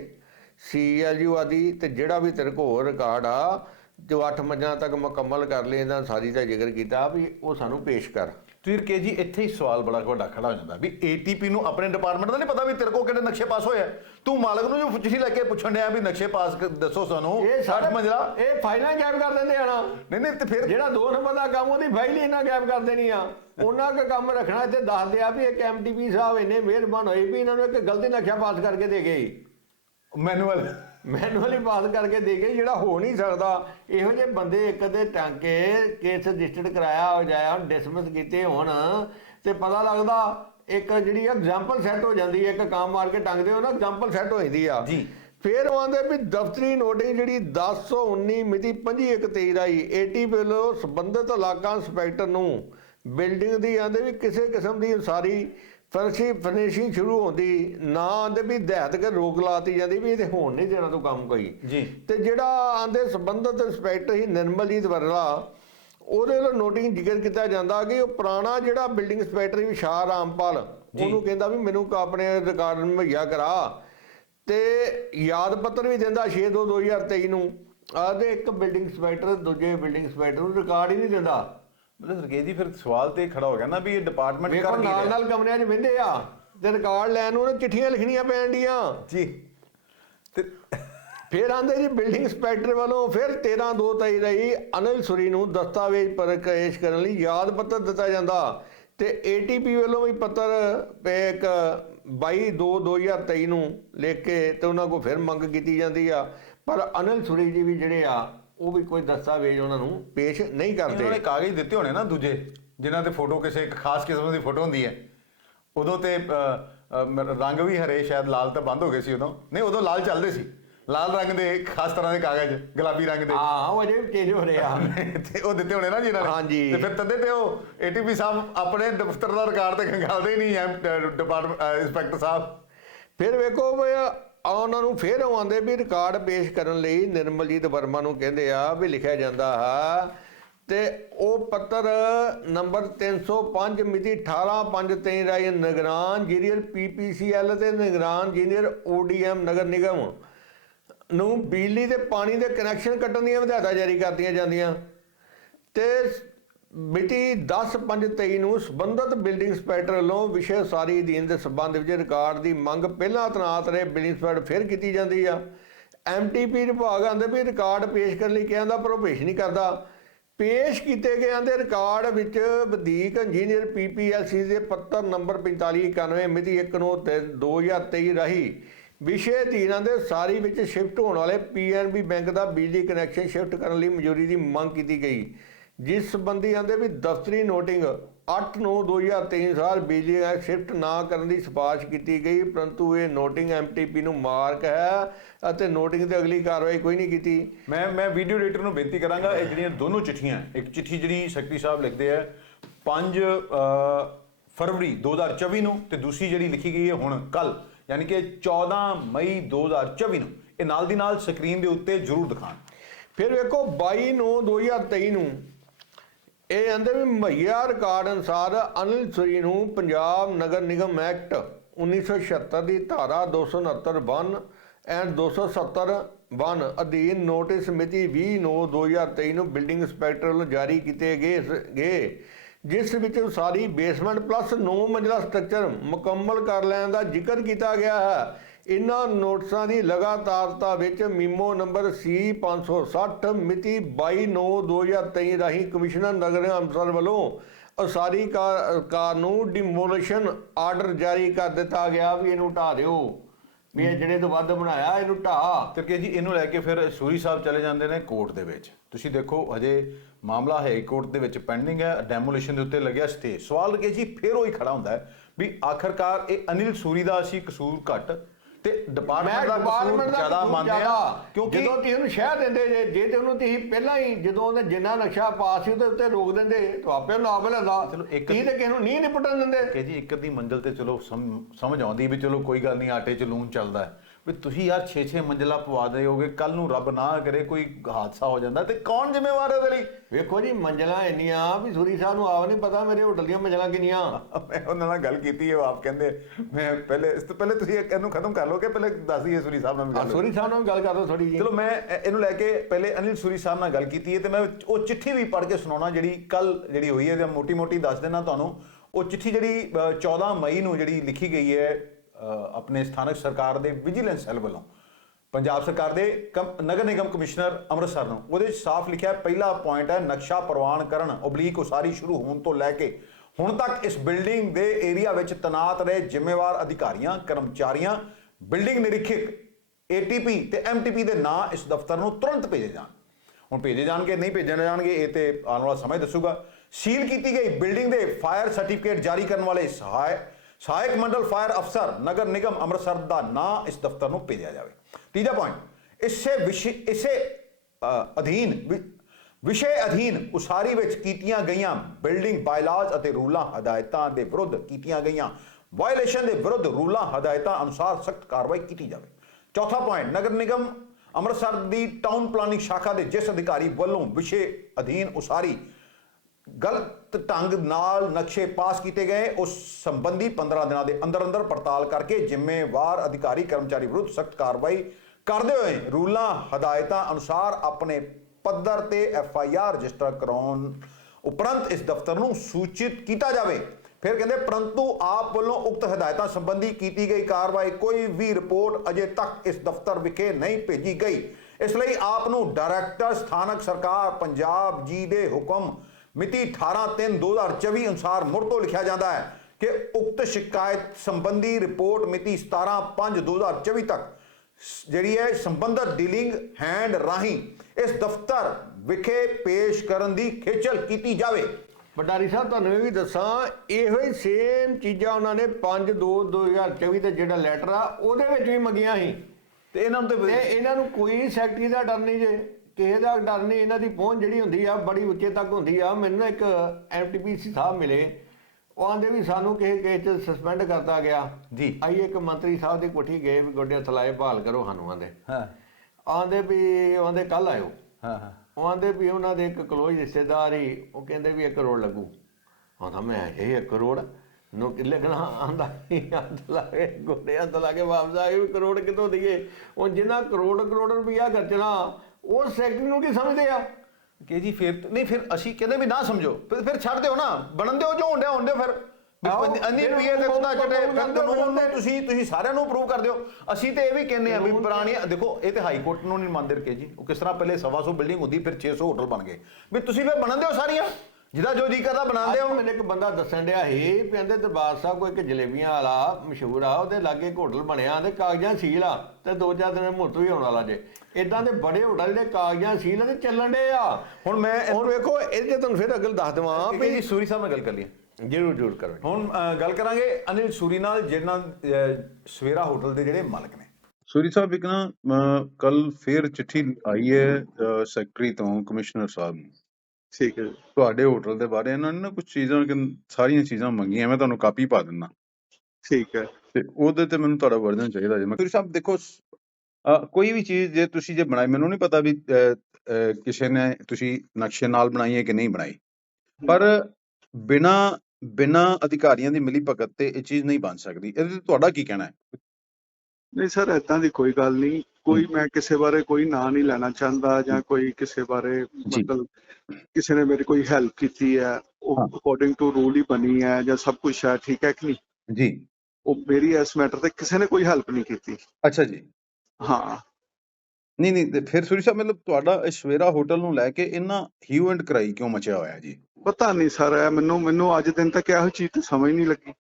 ਸੀਐਲਯੂ ਆਦਿ ਤੇ ਜਿਹੜਾ ਵੀ ਤੇਰੇ ਕੋਲ ਰਿਕਾਰਡ ਆ ਜੋ 8 ਮਹੀਨਿਆਂ ਤੱਕ ਮੁਕੰਮਲ ਕਰ ਲਏ ਇਹਦਾ ਸਾਰੀ ਦਾ ਜ਼ਿਕਰ ਕੀਤਾ ਵੀ ਉਹ ਸਾਨੂੰ ਪੇਸ਼ ਕਰ। ਫਿਰ ਕੇ ਜੀ ਇੱਥੇ ਹੀ ਸਵਾਲ ਬੜਾ ਵੱਡਾ ਖੜਾ ਹੋ ਜਾਂਦਾ ਵੀ ਏਟੀਪੀ ਨੂੰ ਆਪਣੇ ਡਿਪਾਰਟਮੈਂਟ ਦਾ ਨਹੀਂ ਪਤਾ ਵੀ ਤੇਰੇ ਕੋਲ ਕਿਹੜੇ ਨਕਸ਼ੇ ਪਾਸ ਹੋਏ ਆ। ਤੂੰ ਮਾਲਕ ਨੂੰ ਜੋ ਚਿੱਠੀ ਲੈ ਕੇ ਪੁੱਛਣ ਡਿਆ ਵੀ ਨਕਸ਼ੇ ਪਾਸ ਕ- ਦੱਸੋ ਸਾਨੂੰ ਇਹ 60 ਮੰਜ਼ਲਾ। ਇਹ ਫਾਈਲਾਂ ਗਾਇਬ ਕਰ ਦਿੰਦੇ ਆ ਨਾ। ਨਹੀਂ ਨਹੀਂ ਤੇ ਫਿਰ ਜਿਹੜਾ ਦੋ ਨੰਬਰ ਦਾ ਕੰਮ ਉਹਦੀ ਫਾਈਲ ਹੀ ਇਹਨਾਂ ਗਾਇਬ ਕਰ ਦੇਣੀ ਆ। ਉਹਨਾਂ ਕੋ ਕੰਮ ਰੱਖਣਾ ਇੱਥੇ ਦੱਸਦੇ ਆ ਵੀ ਇੱਕ ਐਮਟੀਪੀ ਸਾਹਿਬ ਇੰਨੇ ਮਿਹਰਬਾਨ ਹੋਏ ਵੀ ਇਹਨਾਂ ਨੂੰ ਇੱਕ ਗਲਤੀ ਨਕਸ਼ਾ ਪਾਸ ਕਰਕੇ ਦੇ ਗਏ। ਮੈਨੂਅਲ ਮੈਨੂਅਲੀ ਪਾਸ ਕਰਕੇ ਦੇ ਗਏ ਜਿਹੜਾ ਹੋ ਨਹੀਂ ਸਕਦਾ ਇਹੋ ਜਿਹੇ ਬੰਦੇ ਇੱਕ ਦੇ ਟਾਂਕੇ ਕੇਸ ਰਜਿਸਟਰਡ ਕਰਾਇਆ ਹੋ ਜਾਇਆ ਡਿਸਮਿਸ ਕੀਤੇ ਹੋਣ ਤੇ ਪਤਾ ਲੱਗਦਾ ਇੱਕ ਜਿਹੜੀ ਐਗਜ਼ਾਮਪਲ ਸੈੱਟ ਹੋ ਜਾਂਦੀ ਹੈ ਇੱਕ ਕੰਮ ਮਾਰ ਕੇ ਟੰਗਦੇ ਹੋ ਨਾ ਐਗਜ਼ਾਮਪਲ ਸੈੱਟ ਹੋ ਜਾਂਦੀ ਆ ਜੀ। ਫਿਰ ਉਹ ਆਂਦੇ ਵੀ ਦਫ਼ਤਰੀ ਨੋਟਿੰਗ ਜਿਹੜੀ 1019 ਮਿਤੀ 2123 ਰਾਈ ਏਟੀ ਵੱਲੋਂ ਸੰਬੰਧਿਤ ਇਲਾਕਾ ਇੰਸਪੈਕਟਰ ਨੂੰ ਬਿਲਡਿੰਗ ਦੀ ਆਂਦੇ ਵੀ ਕਿਸੇ ਕਿਸਮ ਦੀ ਉਸਾਰੀ ਫਰਸ਼ੀ ਫਿਨਿਸ਼ਿੰਗ ਸ਼ੁਰੂ ਹੁੰਦੀ ਨਾ ਆਂਦੇ ਵੀ ਦਹਿਤ ਕੇ ਰੋਕ ਲਾਤੀ ਜਾਂਦੀ ਵੀ ਇਹਦੇ ਹੋਣ ਨਹੀਂ ਦੇਣਾ ਤੂੰ ਕੰਮ ਕੋਈ। ਜੀ। ਤੇ ਜਿਹੜਾ ਆਂਦੇ ਸੰਬੰਧਿਤ ਇੰਸਪੈਕਟਰ ਸੀ ਨਿਰਮਲਜੀਤ ਵਰਲਾ ਉਹਦੇ ਵੱਲੋਂ ਨੋਟਿੰਗ ਜ਼ਿਕਰ ਕੀਤਾ ਜਾਂਦਾ ਕਿ ਉਹ ਪੁਰਾਣਾ ਜਿਹੜਾ ਬਿਲਡਿੰਗ ਇੰਸਪੈਕਟਰ ਸੀ ਵਿਸ਼ਾਲ ਰਾਮਪਾਲ। ਉਹਨੂੰ ਕਹਿੰਦਾ ਵੀ ਮੈਨੂੰ ਆਪਣੇ ਰਿਕਾਰਡ ਮੁਹੱਈਆ ਕਰਾ ਤੇ ਯਾਦ ਪੱਤਰ ਵੀ ਦਿੰਦਾ 6/2/2023 ਨੂੰ। ਆਦੇ ਇੱਕ ਬਿਲਡਿੰਗ ਇੰਸਪੈਕਟਰ ਦੂਜੇ ਬਿਲਡਿੰਗ ਇੰਸਪੈਕਟਰ ਨੂੰ ਰਿਕਾਰਡ ਹੀ ਨਹੀਂ ਦਿੰਦਾ। ਮਤਲਬ ਸਰਕੇ ਜੀ ਫਿਰ ਸਵਾਲ ਤੇ ਖੜਾ ਹੋ ਗਿਆ ਨਾ ਵੀ ਇਹ ਡਿਪਾਰਟਮੈਂਟ ਕਰ ਕੀ ਨਾਲ ਰਿਹਾ? ਨਾਲ ਕਮਰਿਆਂ 'ਚ ਬਹਿੰਦੇ ਆ। ਤੇ ਰਿਕਾਰਡ ਲੈਣ ਨੂੰ ਉਹਨੇ ਚਿੱਠੀਆਂ ਲਿਖਣੀਆਂ ਪੈਣ ਡੀਆਂ। ਜੀ। ਤੇ ਫਿਰ ਆਂਦੇ ਜੀ ਬਿਲਡਿੰਗ ਇੰਸਪੈਕਟਰ ਵੱਲੋਂ ਫਿਰ 13 2 23 ਰਹੀ ਅਨਿਲ ਸੁਰੀ ਨੂੰ ਦਸਤਾਵੇਜ਼ ਪੇਸ਼ ਕਰਨ ਲਈ ਯਾਦ ਪੱਤਰ ਦਿੱਤਾ ਜਾਂਦਾ। ਤੇ ਏਟੀਪੀ ਵੱਲੋਂ ਵੀ ਪੱਤਰ ਇੱਕ 22 2 2023 ਨੂੰ ਲਿਖ ਕੇ ਤੇ ਉਹਨਾਂ ਕੋਲ ਫਿਰ ਮੰਗ ਕੀਤੀ ਜਾਂਦੀ ਆ। ਪਰ ਅਨਿਲ ਸੁਰੀ ਜੀ ਵੀ ਜਿਹੜੇ ਆ ਉਹ ਵੀ ਕੋਈ ਦਸਤਾਵੇਜ਼ ਉਹਨਾਂ ਨੂੰ ਪੇਸ਼ ਨਹੀਂ ਉਹਨਾਂ ਨੇ ਕਰਦੇ ਕਾਗਜ਼ ਦਿੱਤੇ ਹੋਣੇ ਨਾ ਦੂਜੇ ਜਿਨ੍ਹਾਂ ਤੇ ਫੋਟੋ ਕਿਸੇ ਇੱਕ ਖਾਸ ਕਿਸਮ ਦੀ ਫੋਟੋ ਹੁੰਦੀ ਹੈ। ਉਦੋਂ ਤੇ ਰੰਗ ਵੀ ਹਰੇ ਸ਼ਾਇਦ ਲਾਲ ਤਾਂ ਬੰਦ ਹੋ ਗਏ ਸੀ ਉਦੋਂ। ਨਹੀਂ ਉਦੋਂ ਲਾਲ ਚੱਲਦੇ ਸੀ। ਲਾਲ ਰੰਗ ਦੇ ਖਾਸ ਤਰ੍ਹਾਂ ਦੇ ਕਾਗਜ਼ ਗੁਲਾਬੀ ਰੰਗ ਦੇ। ਹਾਂ ਉਹ ਅਜੇ ਵੀ ਚੇਂਜ ਹੋ ਰਿਹਾ ਤੇ ਉਹ ਦਿੱਤੇ ਹੋਣੇ ਨਾ ਜਿਨ੍ਹਾਂ ਨੇ। ਹਾਂਜੀ। ਤੇ ਫਿਰ ਤਦੇ ਤੇ ਉਹ ਏਟੀਪੀ ਸਾਹਿਬ ਆਪਣੇ ਦਫ਼ਤਰ ਦਾ ਰਿਕਾਰਡ ਤੇ ਖੰਗਾਲਦੇ ਨਹੀਂ ਐਮ ਡਿਪਾਰਟਮੈਂਟ ਇੰਸਪੈਕਟਰ ਸਾਹਿਬ। ਫਿਰ ਵੇਖੋ ਆ ਉਹਨਾਂ ਨੂੰ ਫਿਰ ਉਹ ਆਂਦੇ ਵੀ ਰਿਕਾਰਡ ਪੇਸ਼ ਕਰਨ ਲਈ ਨਿਰਮਲਜੀਤ ਵਰਮਾ ਨੂੰ ਕਹਿੰਦੇ ਆ ਵੀ ਲਿਖਿਆ ਜਾਂਦਾ ਹੈ ਤੇ ਉਹ ਪੱਤਰ ਨੰਬਰ 305 ਮਿਤੀ 18/5/23 ਰਾਈ ਨਿਗਰਾਨ ਇੰਜੀਨੀਅਰ ਪੀਪੀਸੀਐਲ ਤੇ ਨਿਗਰਾਨ ਇੰਜੀਨੀਅਰ ਓਡੀਐਮ ਨਗਰ ਨਿਗਮ ਨੂੰ ਬਿਜਲੀ ਤੇ ਪਾਣੀ ਦੇ ਕਨੈਕਸ਼ਨ ਕੱਟਣ ਦੀਆਂ ਹਦਾਇਤਾਂ ਜਾਰੀ ਕਰਤੀਆਂ ਜਾਂਦੀਆਂ। ਤੇ ਮਿਤੀ 10/5/23 ਨੂੰ ਸੰਬੰਧਿਤ ਬਿਲਡਿੰਗ ਇੰਸਪੈਕਟਰ ਵੱਲੋਂ ਵਿਸ਼ੇ ਉਸਾਰੀ ਅਧੀਨ ਦੇ ਸਬੰਧ ਵਿੱਚ ਰਿਕਾਰਡ ਦੀ ਮੰਗ ਪਹਿਲਾਂ ਤਨਾਤ ਰਹੇ ਬਿਲਡਿੰਗ ਇੰਸਪੈਕਟਰ ਫਿਰ ਕੀਤੀ ਜਾਂਦੀ ਆ। ਐਮਟੀਪੀ ਵਿਭਾਗ ਆਂਦੇ ਵੀ ਰਿਕਾਰਡ ਪੇਸ਼ ਕਰਨ ਲਈ ਕਹਿੰਦਾ ਪਰ ਉਹ ਪੇਸ਼ ਨਹੀਂ ਕਰਦਾ। ਪੇਸ਼ ਕੀਤੇ ਗਏ ਆਂਦੇ ਰਿਕਾਰਡ ਵਿੱਚ ਵਧੀਕ ਇੰਜੀਨੀਅਰ ਪੀਪੀਐਲਸੀ ਦੇ ਪੱਤਰ ਨੰਬਰ 4591 ਮਿਤੀ 1/2023 ਰਾਹੀਂ ਵਿਸ਼ੇ ਅਧੀਨਾਂ ਦੇ ਸਾਰੀ ਵਿੱਚ ਸ਼ਿਫਟ ਹੋਣ ਵਾਲੇ ਪੀਐਨਬੀ ਬੈਂਕ ਦਾ ਬਿਜਲੀ ਕਨੈਕਸ਼ਨ ਸ਼ਿਫਟ ਕਰਨ ਲਈ ਮਨਜ਼ੂਰੀ ਦੀ ਮੰਗ ਕੀਤੀ ਗਈ। ਜਿਸ ਸੰਬੰਧੀ ਆਂਦੇ ਵੀ ਦਫ਼ਤਰੀ ਨੋਟਿੰਗ 8/9/2023 ਸਾਲ ਬਿਜਲੀ ਐਕਟ ਸ਼ਿਫਟ ਨਾ ਕਰਨ ਦੀ ਸਿਫਾਰਿਸ਼ ਕੀਤੀ ਗਈ ਪਰੰਤੂ ਇਹ ਨੋਟਿੰਗ ਐਮਟੀਪੀ ਨੂੰ ਮਾਰਕ ਹੈ ਅਤੇ ਨੋਟਿੰਗ ਤੇ ਅਗਲੀ ਕਾਰਵਾਈ ਕੋਈ ਨਹੀਂ ਕੀਤੀ। ਮੈਂ ਮੈਂ ਵੀਡੀਓ ਐਡੀਟਰ ਨੂੰ ਬੇਨਤੀ ਕਰਾਂਗਾ ਇਹ ਜਿਹੜੀਆਂ ਦੋਨੋਂ ਚਿੱਠੀਆਂ ਇੱਕ ਚਿੱਠੀ ਜਿਹੜੀ ਸੈਕਟਰੀ ਸਾਹਿਬ ਲਿਖਦੇ ਆ 5 ਫਰਵਰੀ 2024 ਨੂੰ ਤੇ ਦੂਸਰੀ ਜਿਹੜੀ ਲਿਖੀ ਗਈ ਹੈ ਹੁਣ ਕੱਲ ਯਾਨੀ ਕਿ 14 ਮਈ 2024 ਨੂੰ ਇਹ ਨਾਲ ਦੀ ਨਾਲ ਸਕਰੀਨ ਦੇ ਉੱਤੇ ਜ਼ਰੂਰ ਦਿਖਾਣ ਫਿਰ ਵੇਖੋ 22 ਨੂੰ 2023 ਨੂੰ ਇਹ ਆਂਦੇ ਵੀ ਮਹੱਈਆ ਰਿਕਾਰਡ ਅਨੁਸਾਰ ਅਨਿਲ ਸੂਰੀ ਨੂੰ ਪੰਜਾਬ ਨਗਰ ਨਿਗਮ ਐਕਟ 1976 ਦੀ ਧਾਰਾ 269 1 ਐਂਡ 270 1 ਅਧੀਨ ਨੋਟਿਸ ਮਿਤੀ 20 9 2023 ਨੂੰ ਬਿਲਡਿੰਗ ਇੰਸਪੈਕਟਰ ਵੱਲੋਂ ਜਾਰੀ ਕੀਤੇ ਗਏ ਸ- ਗਏ, ਜਿਸ ਵਿੱਚ ਸਾਰੀ ਬੇਸਮੈਂਟ ਪਲੱਸ 9 ਮੰਜ਼ਲਾ ਸਟਰਕਚਰ ਮੁਕੰਮਲ ਕਰ ਲੈਣ ਦਾ ਜ਼ਿਕਰ ਕੀਤਾ ਗਿਆ ਹੈ। ਇਨ੍ਹਾਂ ਨੋਟਿਸਾਂ ਦੀ ਲਗਾਤਾਰਤਾ ਵਿੱਚ ਮੀਮੋ ਨੰਬਰ C560 ਮਿਤੀ 22/9/2023 ਰਾਹੀਂ ਕਮਿਸ਼ਨਰ ਨਗਰ ਅੰਮ੍ਰਿਤਸਰ ਵੱਲੋਂ ਉਸਾਰੀ ਕਾਰ ਕਾਰ ਨੂੰ ਡਿਮੋਲੀਸ਼ਨ ਆਰਡਰ ਜਾਰੀ ਕਰ ਦਿੱਤਾ ਗਿਆ ਵੀ ਇਹਨੂੰ ਢਾ ਦਿਓ। ਵੀ ਇਹ ਜਿਹੜੇ ਤੋਂ ਵੱਧ ਬਣਾਇਆ, ਇਹਨੂੰ ਢਾ ਤੇ ਕਿ ਜੀ, ਇਹਨੂੰ ਲੈ ਕੇ ਫਿਰ ਸੂਰੀ ਸਾਹਿਬ ਚਲੇ ਜਾਂਦੇ ਨੇ ਕੋਰਟ ਦੇ ਵਿੱਚ। ਤੁਸੀਂ ਦੇਖੋ ਅਜੇ ਮਾਮਲਾ ਹਾਈ ਕੋਰਟ ਦੇ ਵਿੱਚ ਪੈਂਡਿੰਗ ਹੈ ਡੈਮੋਲੀਸ਼ਨ ਦੇ ਉੱਤੇ ਲੱਗਿਆ ਸਟੇ ਸਵਾਲ ਕਿ ਜੀ, ਫਿਰ ਉਹੀ ਖੜਾ ਹੁੰਦਾ ਹੈ ਵੀ ਆਖਰਕਾਰ ਇਹ ਅਨਿਲ ਸੂਰੀ ਦਾ ਅਸੀਂ ਕਸੂਰ ਘੱਟ। ਤੇ ਡਿਪਾਰਟਮੈਂਟ ਦਾ ਕਸੂਰ ਦਾ ਜ਼ਿਆਦਾ ਮੰਨਦੇ ਆ। ਕਿਉਂਕਿ ਜਦੋਂ ਤੁਸੀਂ ਉਹਨੂੰ ਸ਼ਹਿ ਦਿੰਦੇ ਜੇ ਜੇ ਤੇ ਉਹਨੂੰ ਤੁਸੀਂ ਪਹਿਲਾਂ ਹੀ ਜਦੋਂ ਉਹਨੇ ਜਿੰਨਾ ਨਕਸ਼ਾ ਪਾਸ ਸੀ ਉਹਦੇ ਉੱਤੇ ਰੋਕ ਦਿੰਦੇ ਤਾਂ ਆਪੇ ਲਾਭ ਲੈਂਦਾ ਚਲੋ ਇੱਕ- ਤੇ ਕਿਸੇ ਨੂੰ ਨਹੀਂ ਨਿਪਟਣ ਦਿੰਦੇ ਕਿ ਜੀ ਇੱਕ ਅੱਧੀ ਮੰਜ਼ਲ ਤੇ ਚਲੋ ਸਮ- ਸਮਝ ਆਉਂਦੀ ਵੀ ਚਲੋ ਕੋਈ ਗੱਲ ਨਹੀਂ ਆਟੇ 'ਚ ਲੂਣ ਚੱਲਦਾ ਹੈ ਵੀ ਤੁਸੀਂ ਯਾਰ 6-6 ਮੰਜ਼ਲਾ ਪਵਾ ਦੇ ਹੋਗੇ ਕੱਲ ਨੂੰ ਰੱਬ ਨਾ ਕਰੇ ਕੋਈ ਹਾਦਸਾ ਹੋ ਜਾਂਦਾ ਤੇ ਕੌਣ ਜ਼ਿੰਮੇਵਾਰ ਹੈ ਉਹਦੇ ਲਈ? ਵੇਖੋ ਜੀ ਮੰਜ਼ਲਾਂ ਇੰਨੀਆਂ ਵੀ ਸੂਰੀ ਸਾਹਿਬ ਨੂੰ ਆਪ ਨਹੀਂ ਪਤਾ ਮੇਰੇ ਹੋਟਲ ਦੀਆਂ ਮੰਜ਼ਲਾਂ ਕਿੰਨੀਆਂ। ਮੈਂ ਉਹਨਾਂ ਨਾਲ ਗੱਲ ਕੀਤੀ ਹੈ ਉਹ ਆਪ ਕਹਿੰਦੇ ਮੈਂ ਪਹਿਲੇ ਇਸ ਤੋਂ ਪਹਿਲੇ ਤੁਸੀਂ ਇਹ- ਇਹਨੂੰ ਖਤਮ ਕਰ ਕਿ ਪਹਿਲੇ ਦੱਸ ਦਈਏ ਸੂਰੀ ਸਾਹਿਬ ਨਾਲ ਗੱਲ ਸੂਰੀ ਸਾਹਿਬ ਨਾਲ ਵੀ ਗੱਲ ਕਰ ਦੋ ਥੋੜੀ ਜੀ ਚਲੋ ਮੈਂ ਇਹ- ਇਹਨੂੰ ਲੈ ਕੇ ਪਹਿਲੇ ਅਨਿਲ ਸੂਰੀ ਸਾਹਿਬ ਨਾਲ ਗੱਲ ਕੀਤੀ ਹੈ ਤੇ ਮੈਂ ਉਹ ਚਿੱਠੀ ਵੀ ਪੜ੍ਹ ਕੇ ਸੁਣਾਉਣਾ ਜਿਹੜੀ ਕੱਲ ਜਿਹੜੀ ਹੋਈ ਹੈ ਜਾਂ ਮੋਟੀ ਮੋਟੀ ਦੱਸ ਦੇਣਾ ਤੁਹਾਨੂੰ। ਉਹ ਚਿੱਠੀ ਜਿਹੜੀ ਅ, 14 ਮਈ ਨੂੰ ਜਿਹੜੀ ਲਿਖੀ ਗਈ ਹੈ ਆਪਣੇ ਸਥਾਨਕ ਸਰਕਾਰ ਦੇ ਵਿਜੀਲੈਂਸ ਸੈੱਲ ਵੱਲੋਂ। ਪੰਜਾਬ ਸਰਕਾਰ ਦੇ ਕਮ- ਨਗਰ ਨਿਗਮ ਕਮਿਸ਼ਨਰ ਅੰਮ੍ਰਿਤਸਰ ਨੂੰ। ਉਹਦੇ ਵਿੱਚ ਸਾਫ਼ ਲਿਖਿਆ ਪਹਿਲਾ ਪੁਆਇੰਟ ਹੈ, ਨਕਸ਼ਾ ਪ੍ਰਵਾਨ ਕਰਨ ਓਬਲੀਕ ਉਸਾਰੀ ਸ਼ੁਰੂ ਹੋਣ ਤੋਂ ਲੈ ਕੇ ਹੁਣ ਤੱਕ ਇਸ ਬਿਲਡਿੰਗ ਦੇ ਏਰੀਆ ਵਿੱਚ ਤਨਾਤ ਰਹੇ ਜ਼ਿੰਮੇਵਾਰ ਅਧਿਕਾਰੀਆਂ, ਕਰਮਚਾਰੀਆਂ ਬਿਲਡਿੰਗ ਨਿਰੀਖਕ ਏਟੀਪੀ ਤੇ ਐਮਟੀਪੀ ਦੇ ਨਾਂ ਇਸ ਦਫ਼ਤਰ ਨੂੰ ਤੁਰੰਤ ਭੇਜੇ ਜਾਣ। ਹੁਣ ਭੇਜੇ ਜਾਣਗੇ, ਨਹੀਂ ਭੇਜੇ ਜਾਣਗੇ, ਇਹ ਤੇ ਆਉਣ ਵਾਲਾ ਸਮਾਂ ਦੱਸੂਗਾ। ਸੀਲ ਕੀਤੀ ਗਈ ਬਿਲਡਿੰਗ ਦੇ ਫਾਇਰ ਸਰਟੀਫਿਕੇਟ ਜਾਰੀ ਕਰਨ ਵਾਲੇ ਸਹਾਇਕ ਸਹਾਇਕ ਮੰਡਲ ਫਾਇਰ ਅਫਸਰ ਨਗਰ ਨਿਗਮ ਅੰਮ੍ਰਿਤਸਰ ਦਾ ਨਾਂ ਇਸ ਦਫ਼ਤਰ ਨੂੰ ਭੇਜਿਆ ਜਾਵੇ। ਤੀਜਾ ਪੁਆਇੰਟ ਇਸੇ ਵਿਸ਼ੇ, ਇਸੇ ਅਧੀਨ ਵਿਸ਼ੇ ਅਧੀਨ ਉਸਾਰੀ ਵਿੱਚ ਕੀਤੀਆਂ ਗਈਆਂ ਬਿਲਡਿੰਗ ਬਾਇਲਾਜ਼ ਅਤੇ ਰੂਲਾਂ ਹਦਾਇਤਾਂ ਦੇ ਵਿਰੁੱਧ ਕੀਤੀਆਂ ਗਈਆਂ ਵਾਇਲੇਸ਼ਨ ਦੇ ਵਿਰੁੱਧ ਰੂਲਾਂ ਹਦਾਇਤਾਂ ਅਨੁਸਾਰ ਸਖਤ ਕਾਰਵਾਈ ਕੀਤੀ ਜਾਵੇ। ਚੌਥਾ ਪੁਆਇੰਟ ਨਗਰ ਨਿਗਮ ਅੰਮ੍ਰਿਤਸਰ ਦੀ ਟਾਊਨ ਪਲਾਨਿੰਗ ਸ਼ਾਖਾ ਦੇ ਜਿਸ ਅਧਿਕਾਰੀ ਵੱਲੋਂ ਵਿਸ਼ੇ ਅਧੀਨ ਉਸਾਰੀ ਗਲਤ ਢੰਗ ਨਾਲ ਨਕਸ਼ੇ ਪਾਸ ਕੀਤੇ ਗਏ। ਉਸ ਸੰਬੰਧੀ 15 ਦਿਨਾਂ ਦੇ ਅੰਦਰ ਅੰਦਰ ਪੜਤਾਲ ਕਰਕੇ ਜ਼ਿੰਮੇਵਾਰ ਅਧਿਕਾਰੀ, ਕਰਮਚਾਰੀ ਵਿਰੁੱਧ ਸਖਤ ਕਾਰਵਾਈ ਕਰਦੇ ਹੋਏ ਰੂਲਾਂ, ਹਦਾਇਤਾਂ ਅਨੁਸਾਰ ਆਪਣੇ ਪੱਧਰ ਤੇ ਐਫ ਆਈ ਆਰ ਰਜਿਸਟਰ ਕਰਾਉਣ ਉਪਰੰਤ ਇਸ ਦਫ਼ਤਰ ਨੂੰ ਸੂਚਿਤ ਕੀਤਾ ਜਾਵੇ। ਫਿਰ ਕਹਿੰਦੇ, ਪਰੰਤੂ ਆਪ ਵੱਲੋਂ ਉਕਤ ਹਦਾਇਤਾਂ ਸੰਬੰਧੀ ਕੀਤੀ ਗਈ ਕਾਰਵਾਈ ਕੋਈ ਵੀ ਰਿਪੋਰਟ ਅਜੇ ਤੱਕ ਇਸ ਦਫ਼ਤਰ ਵਿਖੇ ਨਹੀਂ ਭੇਜੀ ਗਈ। ਇਸ ਲਈ ਆਪ ਨੂੰ ਡਾਇਰੈਕਟਰ ਸਥਾਨਕ ਸਰਕਾਰ ਪੰਜਾਬ ਜੀ ਦੇ ਹੁਕਮ ਮਿਤੀ 18/3/2024 ਅਨੁਸਾਰ ਮੁੜ ਤੋਂ ਲਿਖਿਆ ਜਾਂਦਾ ਹੈ ਕਿ ਉਕਤ ਸ਼ਿਕਾਇਤ ਸੰਬੰਧੀ ਰਿਪੋਰਟ ਮਿਤੀ 17/5/2024 ਤੱਕ ਜਿਹੜੀ ਹੈ ਸੰਬੰਧਤ ਡੀਲਿੰਗ ਹੈਂਡ ਰਾਹੀਂ ਇਸ ਦਫ਼ਤਰ ਵਿਖੇ ਪੇਸ਼ ਕਰਨ ਦੀ ਖੇਚਲ ਕੀਤੀ ਜਾਵੇ। ਭੰਡਾਰੀ ਸਾਹਿਬ ਤੁਹਾਨੂੰ ਇਹ ਵੀ ਦੱਸਾਂ ਇਹੋ ਹੀ ਸੇਮ ਚੀਜ਼ਾਂ ਉਹਨਾਂ ਨੇ 5 2 2024 ਤੇ ਜਿਹੜਾ ਲੈਟਰ ਆ ਉਹਦੇ ਵਿੱਚ ਵੀ ਮੰਗੀਆਂ ਸੀ। ਤੇ ਇਹਨਾਂ ਨੂੰ ਤੇ ਇਹਨਾਂ ਨੂੰ ਕੋਈ ਸੈਕਟਰੀ ਦਾ ਡਰ ਨਹੀਂ ਜੇ। ਕਿਸੇ ਦਾ ਡਰ ਨਹੀਂ ਇਹਨਾਂ ਦੀ ਪਹੁੰਚ ਜਿਹੜੀ ਹੁੰਦੀ ਆ ਬੜੀ ਉੱਚੇ ਤੱਕ ਹੁੰਦੀ ਆ। ਮੈਨੂੰ ਨਾ ਇੱਕ ਐਮਟੀਪੀਸੀ ਸਾਹਿਬ ਮਿਲੇ। ਉਹ ਆਂਦੇ ਵੀ ਸਾਨੂੰ ਕਿਸੇ ਕੇਸ 'ਚ ਸਸਪੈਂਡ ਕਰਤਾ ਗਿਆ। ਜੀ। ਆਈ ਇੱਕ ਮੰਤਰੀ ਸਾਹਿਬ ਦੀ ਕੋਠੀ ਗਏ ਵੀ ਗੋਡੇ ਥਲਾਏ ਬਹਾਲ ਕਰੋ ਸਾਨੂੰ ਆਂਦੇ। ਹਾਂ। ਆਂਦੇ ਵੀ ਆਂਦੇ ਕੱਲ ਆਇਓ। ਹਾਂ ਹਾਂ। ਉਹ ਆਂਦੇ ਵੀ ਉਹਨਾਂ ਦੇ ਇੱਕ ਕਲੋਜ਼ ਰਿਸ਼ਤੇਦਾਰ ਹੀ ਉਹ ਕਹਿੰਦੇ ਵੀ 1 ਕਰੋੜ ਲੱਗੂ। ਆਂਦਾ ਮੈਂ ਇਹ 1 ਕਰੋੜ? ਨੋ ਕਿ ਲੱਗਣਾ? ਆਂਦਾ ਹੱਥ ਲਾ ਕੇ ਗੋਡੇ ਹੱਥ ਲਾ ਕੇ ਵਾਪਸ ਆ ਗਏ ਵੀ ਕਰੋੜ ਕਿਤੋਂ ਦਈਏ ਉਹ ਜਿੰਨਾ ਕਰੋੜ ਕਰੋੜ ਰੁਪਇਆ ਖਰਚਣਾ ਉਹ ਸੈਕਟਰੀ ਨੂੰ ਕੀ ਸਮਝਦੇ ਆ? ਕਿ ਜੀ ਫਿਰ ਨਹੀਂ ਫਿਰ ਅਸੀਂ ਕਹਿੰਦੇ ਵੀ ਨਾ ਸਮਝੋ। ਫਿਰ ਫਿਰ ਛੱਡ ਦਿਓ ਨਾ। ਬਣਨ ਦਿਓ ਜੋ ਹੁੰਦਿਆ ਹੁੰਦੇ ਫਿਰ। ਅੰਨੀ ਰੁਪਏ ਦੇ ਖੁਦਾ ਚਟੇ ਕਾਨੂੰਨ ਨੂੰ। ਤੁਸੀਂ ਤੁਸੀਂ ਸਾਰਿਆਂ ਨੂੰ ਅਪਰੂਵ ਕਰ ਦਿਓ ਅਸੀਂ ਤੇ ਇਹ ਵੀ ਕਹਿੰਦੇ ਆ ਵੀ ਪੁਰਾਣੀਆਂ ਦੇਖੋ ਇਹ ਤੇ ਹਾਈ ਕੋਰਟ ਨੂੰ ਨਹੀਂ ਮੰਨਦੇ ਰਕੇ ਜੀ। ਉਹ ਕਿਸ ਤਰ੍ਹਾਂ ਪਹਿਲੇ 125 ਬਿਲਡਿੰਗ ਹੁੰਦੀ ਫਿਰ 600 ਹੋਟਲ ਬਣ ਗਏ। ਵੀ ਤੁਸੀਂ ਫਿਰ ਬਣਨ ਦਿਓ ਸਾਰੀਆਂ। ਜਿਹਦਾ ਜੋ ਜੀ ਕਰਦਾ ਬਣਾਉਂਦੇ ਹੋ। ਮੈਨੂੰ ਇੱਕ ਬੰਦਾ ਦੱਸਣ ਡਿਆ ਸੀ ਕਹਿੰਦੇ ਦਰਬਾਰ ਸਾਹਿਬ ਕੋਈ ਇੱਕ ਜਲੇਬੀਆਂ ਵਾਲਾ ਮਸ਼ਹੂਰ ਆ ਉਹਦੇ ਲਾਗੇ ਇੱਕ ਹੋਟਲ ਬਣਿਆ ਤੇ ਕਾਗਜ਼ਾਂ ਸੀਲ ਆ ਤੇ ਦੋ ਚਾਰ ਦਿਨ ਮੁਹਰਤ ਵੀ ਆਉਣ ਵਾਲਾ ਜੇ। ਇਦਾਂ ਦੇ ਬੜੇ ਹੋਟਲ ਜਿਹੜੇ ਕਾਗਜ਼ਾਂ ਸੀਲ ਆ ਤੇ ਚੱਲਣ ਡੇ ਆ। ਹੁਣ ਮੈਂ ਹੁਣ ਵੇਖੋ ਇਹਦੇ ਤੁਹਾਨੂੰ ਫਿਰ ਅਗਲ ਦੱਸ ਦੇਵਾਂ ਵੀ ਜੀ ਸੂਰੀ ਸਾਹਿਬ ਨਾਲ ਗੱਲ ਕਰ ਲਈਏ। ਜਰੂਰ ਜਰੂਰ ਕਰੋ ਹੁਣ ਗੱਲ ਕਰਾਂਗੇ ਅਨਿਲ ਸੂਰੀ ਨਾਲ ਜਿਹਨਾਂ ਸਵੇਰਾ ਹੋਟਲ ਦੇ ਜਿਹੜੇ ਮਾਲਕ ਨੇ। ਸੂਰੀ ਸਾਹਿਬ ਇੱਕ ਨਾ ਕੱਲ ਫੇਰ ਚਿੱਠੀ ਆਈ ਹੈ ਸੈਕਟਰੀ ਤੋਂ ਕਮਿਸ਼ਨਰ ਸਾਹਿਬ ਨੂੰ। ਠੀਕ ਹੈ ਤੁਹਾਡੇ ਹੋਟਲ ਦੇ ਬਾਰੇ ਇਹਨਾਂ ਨੇ ਨਾ ਕੁਝ ਚੀਜ਼ਾਂ ਸਾਰੀਆਂ ਚੀਜ਼ਾਂ ਮੰਗੀਆਂ ਮੈਂ ਤੁਹਾਨੂੰ ਕਾਪੀ ਪਾ ਦਿੰਦਾ। ਠੀਕ ਹੈ। ਤੇ ਉਹਦੇ ਤੇ ਮੈਨੂੰ ਤੁਹਾਡਾ ਵਰਜਨ ਚਾਹੀਦਾ ਜੀ। ਮੈਂ ਸੂਰੀ ਸਾਹਿਬ ਦੇਖੋ ਸ- ਕੋਈ ਵੀ ਚੀਜ਼ ਜੇ ਤੁਸੀਂ ਜੇ ਬਣਾਈ ਮੈਨੂੰ ਨਹੀਂ ਪਤਾ ਵੀ ਕਿਸੇ ਨੇ ਤੁਸੀਂ ਨਕਸ਼ੇ ਨਾਲ ਬਣਾਈ ਹੈ ਕਿ ਨਹੀਂ ਬਣਾਈ। ਪਰ ਬਿਨਾ ਬਿਨਾ ਅਧਿਕਾਰੀਆਂ ਦੀ ਮਿਲੀ ਭਗਤ ਤੇ ਇਹ ਚੀਜ਼ ਨਹੀਂ ਬਣ ਸਕਦੀ। ਇਹਦੇ ਤੇ ਤੁਹਾਡਾ ਕੀ ਕਹਿਣਾ ਹੈ? ਨਹੀਂ ਸਰ ਏਦਾਂ ਦੀ ਕੋਈ ਗੱਲ ਨਹੀਂ। ਕੋਈ ਮੈਂ ਕਿਸੇ ਬਾਰੇ ਕੋਈ ਨਾਂ ਨਹੀਂ ਲੈਣਾ ਚਾਹੁੰਦਾ ਜਾਂ ਕੋਈ ਕਿਸੇ ਬਾਰੇ। ਮਤਲਬ ਕਿਸੇ ਨੇ ਮੇਰੀ ਕੋਈ ਹੈਲਪ ਕੀਤੀ ਹੈ ਉਹ। ਅਕੋਰਡਿੰਗ ਟੂ ਰੂਲ ਹੀ ਬਣੀ ਹੈ ਜਾਂ ਸਭ ਕੁਝ ਹੈ ਠੀਕ ਹੈ ਕਿ ਨਹੀਂ? ਜੀ। ਉਹ ਮੇਰੀ ਇਸ ਮੈਟਰ ਤੇ ਕਿਸੇ ਨੇ ਕੋਈ ਹੈਲਪ ਨਹੀਂ ਕੀਤੀ। ਅੱਛਾ ਜੀ। ਹਾਂ। ਨਹੀਂ ਨਹੀਂ ਤੇ ਫਿਰ ਸੂਰੀ ਸਾਹਿਬ ਮਤਲਬ ਤੁਹਾਡਾ ਇਹ ਸਵੇਰਾ ਹੋਟਲ ਨੂੰ ਲੈ ਕੇ ਇੰਨਾ ਹਿਊ ਐਂਡ ਕਰਾਈ ਕਿਉਂ ਮਚਿਆ ਹੋਇਆ ਜੀ? ਪਤਾ ਨਹੀਂ ਸਰ ਇਹ ਮੈਨੂੰ ਮੈਨੂੰ ਅੱਜ ਦਿਨ ਤੱਕ ਇਹੋ ਚੀਜ਼ ਤੇ ਸਮਝ ਨਹੀਂ ਲੱਗੀ।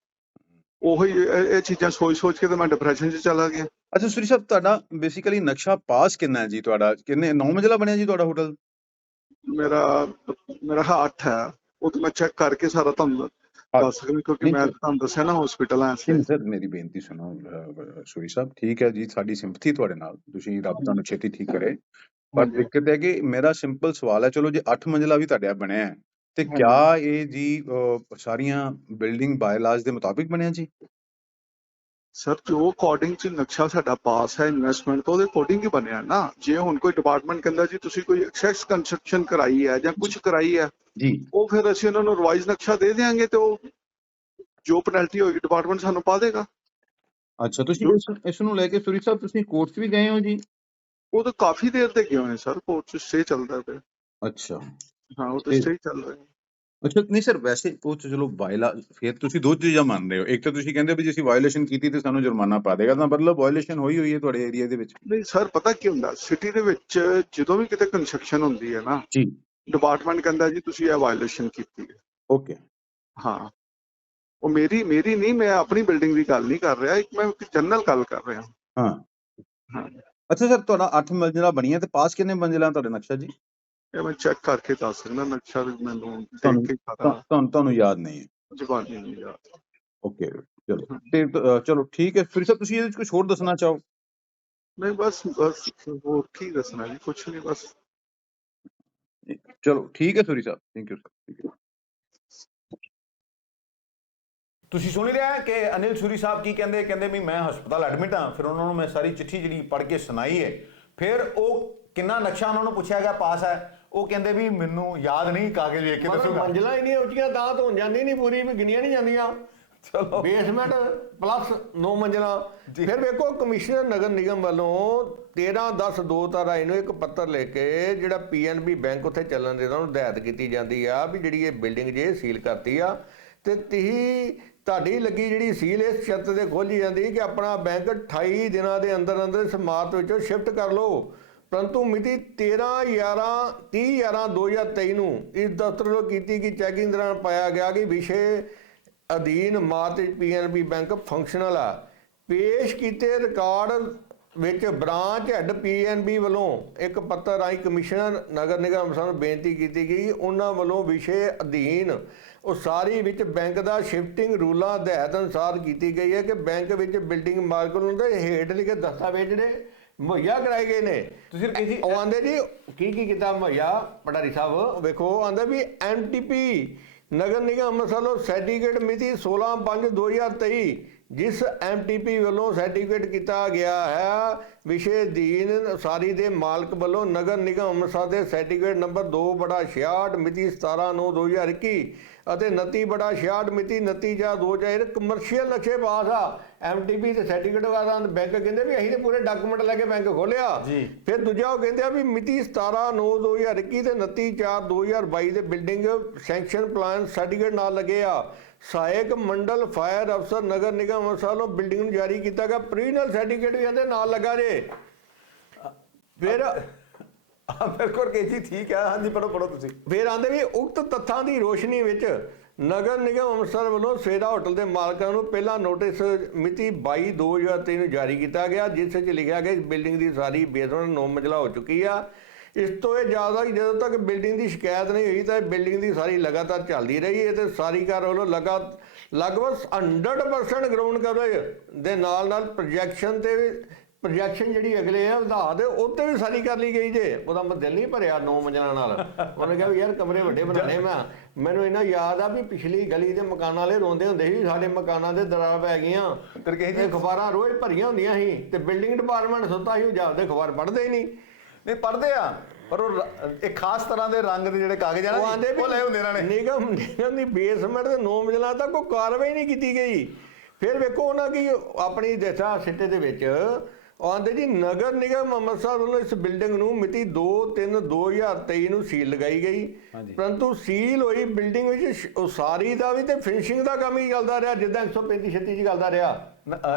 ਉਹੀ ਇਹ ਇਹ ਚੀਜ਼ਾਂ ਸੋਚ ਸੋਚ ਕੇ ਤੇ ਮੈਂ ਡਿਪਰੈਸ਼ਨ 'ਚ ਚਲਾ ਗਿਆ। ਅੱਛਾ ਸੂਰੀ ਸਾਹਿਬ ਤੁਹਾਡਾ ਬੇਸਿਕਲੀ ਨਕਸ਼ਾ ਪਾਸ ਕਿੰਨਾ ਹੈ ਜੀ ਤੁਹਾਡਾ? ਕਿੰਨੇ 9 ਮੰਜ਼ਲਾ ਬਣਿਆ ਜੀ ਤੁਹਾਡਾ ਹੋਟਲ? ਮੇਰਾ ਮੇਰਾ ਹੱਥ ਹੈ ਉਹ ਤੇ ਮੈਂ ਚੈੱਕ ਕਰਕੇ ਸਾਰਾ ਤੁਹਾਨੂੰ ਦੱਸ ਸਕਦਾ ਕਿਉਂਕਿ ਮੈਂ। ਤੁਹਾਨੂੰ ਦੱਸਿਆ ਨਾ ਹਸਪੀਟਲ ਆ ਨਹੀਂ ਸਰ ਮੇਰੀ ਬੇਨਤੀ ਸੁਣੋ ਸੂਰੀ ਸਾਹਿਬ। ਠੀਕ ਹੈ ਜੀ ਸਾਡੀ ਸਿੰਪਥੀ ਤੁਹਾਡੇ ਨਾਲ। ਤੁਸੀਂ ਰੱਬ ਤੁਹਾਨੂੰ ਛੇਤੀ ਠੀਕ ਕਰੇ। ਪਰ। ਦਿੱਕਤ ਹੈ ਕਿ ਮੇਰਾ ਸਿੰਪਲ ਸਵਾਲ ਹੈ ਚਲੋ ਜੇ 8 ਮੰਜ਼ਲਾ ਵੀ ਤੁਹਾਡਾ ਬਣਿਆ ਹੈ ਤੇ। ਕਿਆ ਇਹ ਜੀ ਸਾਰੀਆਂ ਬਿਲਡਿੰਗ ਬਾਇਲਾਜ ਦੇ ਮੁਤਾਬਿਕ ਬਣਿਆ ਜੀ? ਸਰ ਜੋ ਅਕੋਰਡਿੰਗ ਚ ਨਕਸ਼ਾ ਸਾਡਾ ਪਾਸ ਹੈ ਇਨਵੈਸਟਮੈਂਟ ਤੋਂ ਉਹਦੇ ਅਕੋਰਡਿੰਗ ਹੀ ਬਣਿਆ ਨਾ। ਜੇ ਹੁਣ ਕੋਈ ਡਿਪਾਰਟਮੈਂਟ ਕਹਿੰਦਾ ਜੀ ਤੁਸੀਂ ਕੋਈ ਐਕਸੈਸ ਕੰਸਟਰਕਸ਼ਨ ਕਰਾਈ ਹੈ ਜਾਂ ਕੁਝ ਕਰਾਈ ਹੈ ਜੀ। ਉਹ ਫਿਰ ਅਸੀਂ ਉਹਨਾਂ ਨੂੰ ਰਿਵਾਈਜ਼ ਨਕਸ਼ਾ ਦੇ ਦੇਵਾਂਗੇ ਤੇ ਉਹ ਜੋ ਪੈਨਲਟੀ ਹੋਏਗੀ ਡਿਪਾਰਟਮੈਂਟ ਸਾਨੂੰ ਪਾ ਦੇਗਾ। ਅੱਛਾ ਤੁਸੀਂ ਇਸ ਨੂੰ ਲੈ ਕੇ ਸੁਰੀ ਸਾਹਿਬ ਤੁਸੀਂ ਕੋਰਟ 'ਚ ਵੀ ਗਏ ਹੋ ਜੀ? ਉਹ ਤਾਂ ਕਾਫੀ ਦੇਰ ਤੇ ਗਏ ਹੋਏ ਸਰ ਕੋਰਟ ਚ ਸਟੇ ਚੱਲਦਾ ਪਿਆ। ਅੱਛਾ। ਹਾਂ ਉਹ ਤਾਂ ਸਟੇ ਚੱਲ ਰਿਹਾ। ਅੱਛਾ ਨਹੀਂ ਸਰ ਵੈਸੇ ਉਹ ਚਲੋ ਵਾਇਲਾ ਫਿਰ ਤੁਸੀਂ ਦੋ ਚੀਜ਼ਾਂ ਮੰਨ ਰਹੇ ਹੋ। ਇੱਕ ਤਾਂ ਤੁਸੀਂ ਕਹਿੰਦੇ ਵੀ ਜੇ ਅਸੀਂ ਵਾਇਓਲੇਸ਼ਨ ਕੀਤੀ ਤੇ ਸਾਨੂੰ ਜੁਰਮਾਨਾ ਪਾ ਦੇਗਾ ਤਾਂ ਮਤਲਬ ਵਾਇਓਲੇਸ਼ਨ ਹੋਈ ਹੋਈ ਹੈ ਤੁਹਾਡੇ ਏਰੀਆ ਦੇ ਵਿੱਚ? ਨਹੀਂ ਸਰ ਪਤਾ ਕੀ ਹੁੰਦਾ? ਸਿਟੀ ਦੇ ਵਿੱਚ ਜਦੋਂ ਵੀ ਕਿਤੇ ਕੰਸਟਰਕਸ਼ਨ ਹੁੰਦੀ ਹੈ ਨਾ ਜੀ। ਡਿਪਾਰਟਮੈਂਟ ਕਹਿੰਦਾ ਜੀ ਤੁਸੀਂ ਇਹ ਵਾਇਓਲੇਸ਼ਨ ਕੀਤੀ ਹੈ। ਓਕੇ ਹਾਂ। ਉਹ ਮੇਰੀ ਮੇਰੀ ਨਹੀਂ ਮੈਂ ਆਪਣੀ ਬਿਲਡਿੰਗ ਦੀ ਗੱਲ ਨਹੀਂ ਕਰ ਰਿਹਾ ਇੱਕ ਮੈਂ ਜਨਰਲ ਗੱਲ ਕਰ ਰਿਹਾ। ਹਾਂ। ਹਾਂ। ਅੱਛਾ ਸਰ ਤੁਹਾਡਾ 8 ਮੰਜ਼ਿਲਾ ਬਣੀਆਂ ਤੇ ਪਾਸ ਕਿੰਨੇ ਮੰਜ਼ਿਲਾ ਤੁਹਾਡੇ ਨਕਸ਼ਾ ਜੀ? ਇਹ ਮੈਂ ਚੈੱਕ ਕਰਕੇ ਦੱਸ ਸਕਦਾ ਨਕਸ਼ਾ ਮੈਨੂੰ ਦੇਖ ਤੁਹਾਨੂੰ- ਕੇ ਸਾਰਾ ਤੁਹਾਨੂੰ ਤੁਹਾਨੂੰ ਯਾਦ ਨਹੀਂ ਹੈ। ਜ਼ਬਾਨੀ ਨਹੀਂ ਯਾਦ। ਓਕੇ ਚਲੋ। ਤੇ ਚਲੋ ਠੀਕ ਹੈ ਸੁਰੀ ਸਾਹਿਬ ਤੁਸੀਂ ਇਹਦੇ ਵਿੱਚ ਕੁਝ ਹੋਰ ਦੱਸਣਾ ਚਾਹੋ? ਨਹੀਂ ਬਸ ਬਸ ਹੋਰ ਕੀ ਦੱਸਣਾ ਜੀ ਕੁਛ ਨਹੀਂ ਬਸ ਚਲੋ ਠੀਕ ਹੈ Suri Sahib thank you sir ਤੁਸੀਂ ਸੁਣ ਹੀ ਰਿਹਾ ਕਿ ਅਨਿਲ ਸੂਰੀ ਸਾਹਿਬ ਕੀ ਕਹਿੰਦੇ ਕਹਿੰਦੇ ਵੀ ਮੈਂ ਹਸਪਤਾਲ ਐਡਮਿਟ ਹਾਂ ਫਿਰ ਉਹਨਾਂ ਨੂੰ ਮੈਂ ਸਾਰੀ ਚਿੱਠੀ ਜਿਹੜੀ ਪੜ੍ਹ ਕੇ ਸੁਣਾਈ ਹੈ। ਫਿਰ ਉਹ ਕਿੰਨਾ ਨਕਸ਼ਾ ਉਹਨਾਂ ਨੂੰ ਪੁੱਛਿਆ ਗਿਆ ਪਾਸ ਹੈ। ਉਹ ਕਹਿੰਦੇ ਵੀ ਮੈਨੂੰ ਯਾਦ ਨਹੀਂ ਕਾਗਜ਼ ਵੇਖ ਕੇ ਦੱਸੂਗਾ। ਮੰਜ਼ਲਾਂ ਹੀ ਨਹੀਂ ਉੱਚੀਆਂ ਤਾਂ ਤੋਂ ਜਾਂਦੀ ਨਹੀਂ ਪੂਰੀ ਵੀ ਗਿਣੀਆਂ ਨਹੀਂ ਜਾਂਦੀਆਂ। ਚਲੋ। ਬੇਸਮੈਂਟ ਪਲੱਸ 9 ਮੰਜ਼ਲਾਂ। ਫਿਰ ਵੇਖੋ ਕਮਿਸ਼ਨਰ ਨਗਰ ਨਿਗਮ ਵੱਲੋਂ 13 10 2 ਤਾਰਾਈ ਨੂੰ ਇੱਕ ਪੱਤਰ ਲੈ ਕੇ ਜਿਹੜਾ ਪੀਐਨਬੀ ਬੈਂਕ ਉੱਥੇ ਚੱਲਣ ਦੇ ਉਹਨਾਂ ਨੂੰ ਹਦਾਇਤ ਕੀਤੀ ਜਾਂਦੀ ਆ ਵੀ ਜਿਹੜੀ ਇਹ ਬਿਲਡਿੰਗ ਜੇ ਸੀਲ ਕਰਤੀ ਆ ਤੇ ਤੀਹ ਤੁਹਾਡੀ ਲੱਗੀ ਜਿਹੜੀ ਸੀਲ ਇਸ ਸ਼ਰਤ ਤੇ ਖੋਲੀ ਜਾਂਦੀ ਕਿ ਆਪਣਾ ਬੈਂਕ 28 ਦਿਨਾਂ ਦੇ ਅੰਦਰ ਅੰਦਰ ਇਸ ਇਮਾਰਤ ਵਿੱਚੋਂ ਸ਼ਿਫਟ ਕਰ ਲਓ। ਪਰੰਤੂ ਮਿਤੀ 13 11 30 11 2023 ਨੂੰ ਇਸ ਦਫ਼ਤਰ ਵੱਲੋਂ ਕੀਤੀ ਗਈ ਚੈਕਿੰਗ ਦੌਰਾਨ ਪਾਇਆ ਗਿਆ ਕਿ ਵਿਸ਼ੇ ਅਧੀਨ ਮਾਰਚ ਪੀਐਨਬੀ ਬੈਂਕ ਫੰਕਸ਼ਨਲ ਆ। ਪੇਸ਼ ਕੀਤੇ ਰਿਕਾਰਡ ਵਿੱਚ ਬ੍ਰਾਂਚ ਹੈੱਡ ਪੀਐਨਬੀ ਵੱਲੋਂ ਇੱਕ ਪੱਤਰ ਰਾਹੀਂ ਕਮਿਸ਼ਨਰ ਨਗਰ ਨਿਗਮ ਅੰਮ੍ਰਿਤਸਰ ਨੂੰ ਬੇਨਤੀ ਕੀਤੀ ਗਈ। ਉਹਨਾਂ ਵੱਲੋਂ ਵਿਸ਼ੇ ਅਧੀਨ ਉਸਾਰੀ ਵਿੱਚ ਬੈਂਕ ਦਾ ਸ਼ਿਫਟਿੰਗ ਰੂਲਾਂ ਦੇ ਅਨੁਸਾਰ ਕੀਤੀ ਗਈ ਹੈ ਕਿ ਬੈਂਕ ਵਿੱਚ ਬਿਲਡਿੰਗ ਮਾਲਕ ਨੂੰ ਦੇ ਹੇਠ ਲਿਖੇ ਦਸਤਾਵੇਜ਼ ਜਿਹੜੇ ਮੁਹੱਈਆ ਕਰਾਏ ਗਏ ਨੇ। ਤੁਸੀਂ ਰਕੇਸ਼ ਜੀ, ਉਹ ਆਂਦੇ ਜੀ ਕੀ ਕੀ ਕੀਤਾ ਮੁਹੱਈਆ ਪਟਾਰੀ ਸਾਹਿਬ? ਵੇਖੋ ਆਂਦਾ ਵੀ ਐਮਟੀਪੀ ਨਗਰ ਨਿਗਮ ਅੰਮ੍ਰਿਤਸਰ ਵੱਲੋਂ ਸਰਟੀਫਿਕੇਟ ਮਿਤੀ 16/5/2023 ਜਿਸ ਐਮਟੀਪੀ ਵੱਲੋਂ ਸਰਟੀਫਿਕੇਟ ਕੀਤਾ ਗਿਆ ਹੈ ਵਿਸ਼ੇ ਦੀਨ ਸਾਰੀ ਦੇ ਮਾਲਕ ਵੱਲੋਂ ਨਗਰ ਨਿਗਮ ਅੰਮ੍ਰਿਤਸਰ ਦੇ ਸਰਟੀਫਿਕੇਟ ਨੰਬਰ 2/66 ਮਿਤੀ 17/9/2021 ਅਤੇ 29/66 ਮਿਤੀ 29/2000 ਕਮਰਸ਼ੀਅਲ ਨਕਸ਼ੇ ਪਾਸ ਆ। ਐਮਟੀਪੀ ਤੇ ਸਰਟੀਫਿਕੇਟ ਵਾਲਾ ਬੈਂਕ ਕਹਿੰਦੇ ਵੀ ਅਸੀਂ ਤੇ ਪੂਰੇ ਡਾਕੂਮੈਂਟ ਲੈ ਕੇ ਬੈਂਕ ਖੋਲਿਆ। ਫਿਰ ਦੂਜਾ ਉਹ ਕਹਿੰਦੇ ਆ ਵੀ ਮਿਤੀ 17 9 2021 ਤੇ 29 4 2022 ਦੇ ਬਿਲਡਿੰਗ ਸੈਂਕਸ਼ਨ ਪਲਾਨ ਸਰਟੀਫਿਕੇਟ ਨਾਲ ਲੱਗੇ ਆ। ਸਹਾਇਕ ਮੰਡਲ ਫਾਇਰ ਅਫਸਰ ਨਗਰ ਨਿਗਮ ਵੱਲੋਂ ਬਿਲਡਿੰਗ ਨੂੰ ਜਾਰੀ ਕੀਤਾ ਗਿਆ। ਪ੍ਰੀਨਲ ਸਰਟੀਫਿਕੇਟ ਵੀ ਇਹਦੇ ਨਾਲ ਲੱਗਾ ਜੇ। ਫਿਰ ਆ ਬਿਲਕੁਲ ਰਕੇਸ਼ ਜੀ ਠੀਕ ਹੈ ਹਾਂਜੀ ਪੜੋ ਪੜੋ ਤੁਸੀਂ। ਫਿਰ ਆਂਦੇ ਵੀ ਉਕਤ ਤੱਥਾਂ ਦੀ ਰੋਸ਼ਨੀ ਵਿੱਚ ਨਗਰ ਨਿਗਮ ਅੰਮ੍ਰਿਤਸਰ ਵੱਲੋਂ ਸਵੇਰਾ ਹੋਟਲ ਦੇ ਮਾਲਕਾਂ ਨੂੰ ਪਹਿਲਾ ਨੋਟਿਸ ਮਿਤੀ 22 2023 ਨੂੰ ਜਾਰੀ ਕੀਤਾ ਗਿਆ ਜਿਸ ਵਿੱਚ ਲਿਖਿਆ ਗਿਆ ਇਸ ਬਿਲਡਿੰਗ ਦੀ ਸਾਰੀ ਬੇਸਮੈਂਟ 9 ਮੰਜ਼ਲਾ ਹੋ ਚੁੱਕੀ ਆ। ਇਸ ਤੋਂ ਇਹ ਜ਼ਿਆਦਾ ਕਿ ਜਦੋਂ ਤੱਕ ਬਿਲਡਿੰਗ ਦੀ ਸ਼ਿਕਾਇਤ ਨਹੀਂ ਹੋਈ ਤਾਂ ਇਹ ਬਿਲਡਿੰਗ ਦੀ ਸਾਰੀ ਲਗਾਤਾਰ ਚੱਲਦੀ ਰਹੀ। ਹੈ ਤੇ ਸਾਰੀ ਕਾਰ ਵੱਲੋਂ ਲਗਾ ਲਗਭਗ 100% ਗਰਾਊਂਡ ਕਵਰੇਜ ਦੇ ਨਾਲ ਨਾਲ ਪ੍ਰੋਜੈਕਸ਼ਨ ਤੇ ਵੀ ਪ੍ਰੋਜੈਕਸ਼ਨ ਜਿਹੜੀ ਅਗਲੇ ਆ ਵਧਾ ਦੇ ਉੱਤੇ ਵੀ ਸਾਰੀ ਕਰ ਲਈ ਗਈ ਜੇ। ਉਹਦਾ ਮੈਂ ਦਿਲ ਨਹੀਂ ਭਰਿਆ ਨੌ ਮੰਜ਼ਲਾਂ ਨਾਲ। ਉਹਨੇ ਕਿਹਾ ਵੀ ਯਾਰ ਕਮਰੇ ਵੱਡੇ ਬਣਾਣੇ ਮੈਂ। ਮੈਨੂੰ ਇਹਨਾਂ ਯਾਦ ਆ ਵੀ ਪਿਛਲੀ ਗਲੀ ਦੇ ਮਕਾਨਾਂ ਵਾਲੇ ਰੋਂਦੇ ਹੁੰਦੇ ਸੀ ਸਾਡੇ ਮਕਾਨਾਂ ਦੇ ਦਰਾਰ ਪੈ ਗਈਆਂ। ਤੇ ਇਹ ਅਖਬਾਰਾਂ ਰੋਜ਼ ਭਰੀਆਂ ਹੁੰਦੀਆਂ ਸੀ। ਤੇ ਬਿਲਡਿੰਗ ਡਿਪਾਰਟਮੈਂਟ ਸੁੱਤਾ ਸੀ ਉਹ ਜਾਂਦੇ ਅਖਬਾਰ ਪੜ੍ਹਦੇ ਹੀ ਨਹੀਂ। ਨਹੀਂ ਪੜਦੇ ਆ। ਪਰ ਉਹ ਰ- ਇੱਕ ਖਾਸ ਤਰ੍ਹਾਂ ਦੇ ਰੰਗ ਦੇ ਜਿਹੜੇ ਕਾਗਜ਼ ਆ ਉਹ ਨਾ ਆਂਦੇ ਜੀ, ਉਹ ਲੈ ਹੁੰਦੇ ਇਹਨਾਂ ਨੇ। ਨਿਗਮ ਨਿਗਮ ਦੀ ਬੇਸਮੈਂਟ ਦੇ 9 ਮੰਜ਼ਲਾਂ ਤੱਕ ਕੋਈ ਕਾਰਵਾਈ ਨਹੀਂ ਕੀਤੀ ਗਈ। ਫਿਰ ਵੇਖੋ ਉਹਨਾਂ ਕੀ ਆਪਣੀ ਦੇਸਾ ਸਿੱਟੇ ਦੇ ਵਿੱਚ ਉਹ ਆਂਦੇ ਜੀ ਨਗਰ ਨਿਗਮ ਅੰਮ੍ਰਿਤਸਰ ਵੱਲੋਂ ਇਸ ਬਿਲਡਿੰਗ ਨੂੰ ਮਿਤੀ 2/3/2023 ਨੂੰ ਸੀਲ ਲਗਾਈ ਗਈ। ਪਰੰਤੂ ਸੀਲ ਹੋਈ ਬਿਲਡਿੰਗ ਵਿੱਚ ਸ਼- ਉਸਾਰੀ ਦਾ ਵੀ ਤੇ ਫਿਨਿਸ਼ਿੰਗ ਦਾ ਕੰਮ ਹੀ ਚੱਲਦਾ ਰਿਹਾ ਜਿੱਦਾਂ 135 36 ਚ ਚੱਲਦਾ ਰਿਹਾ।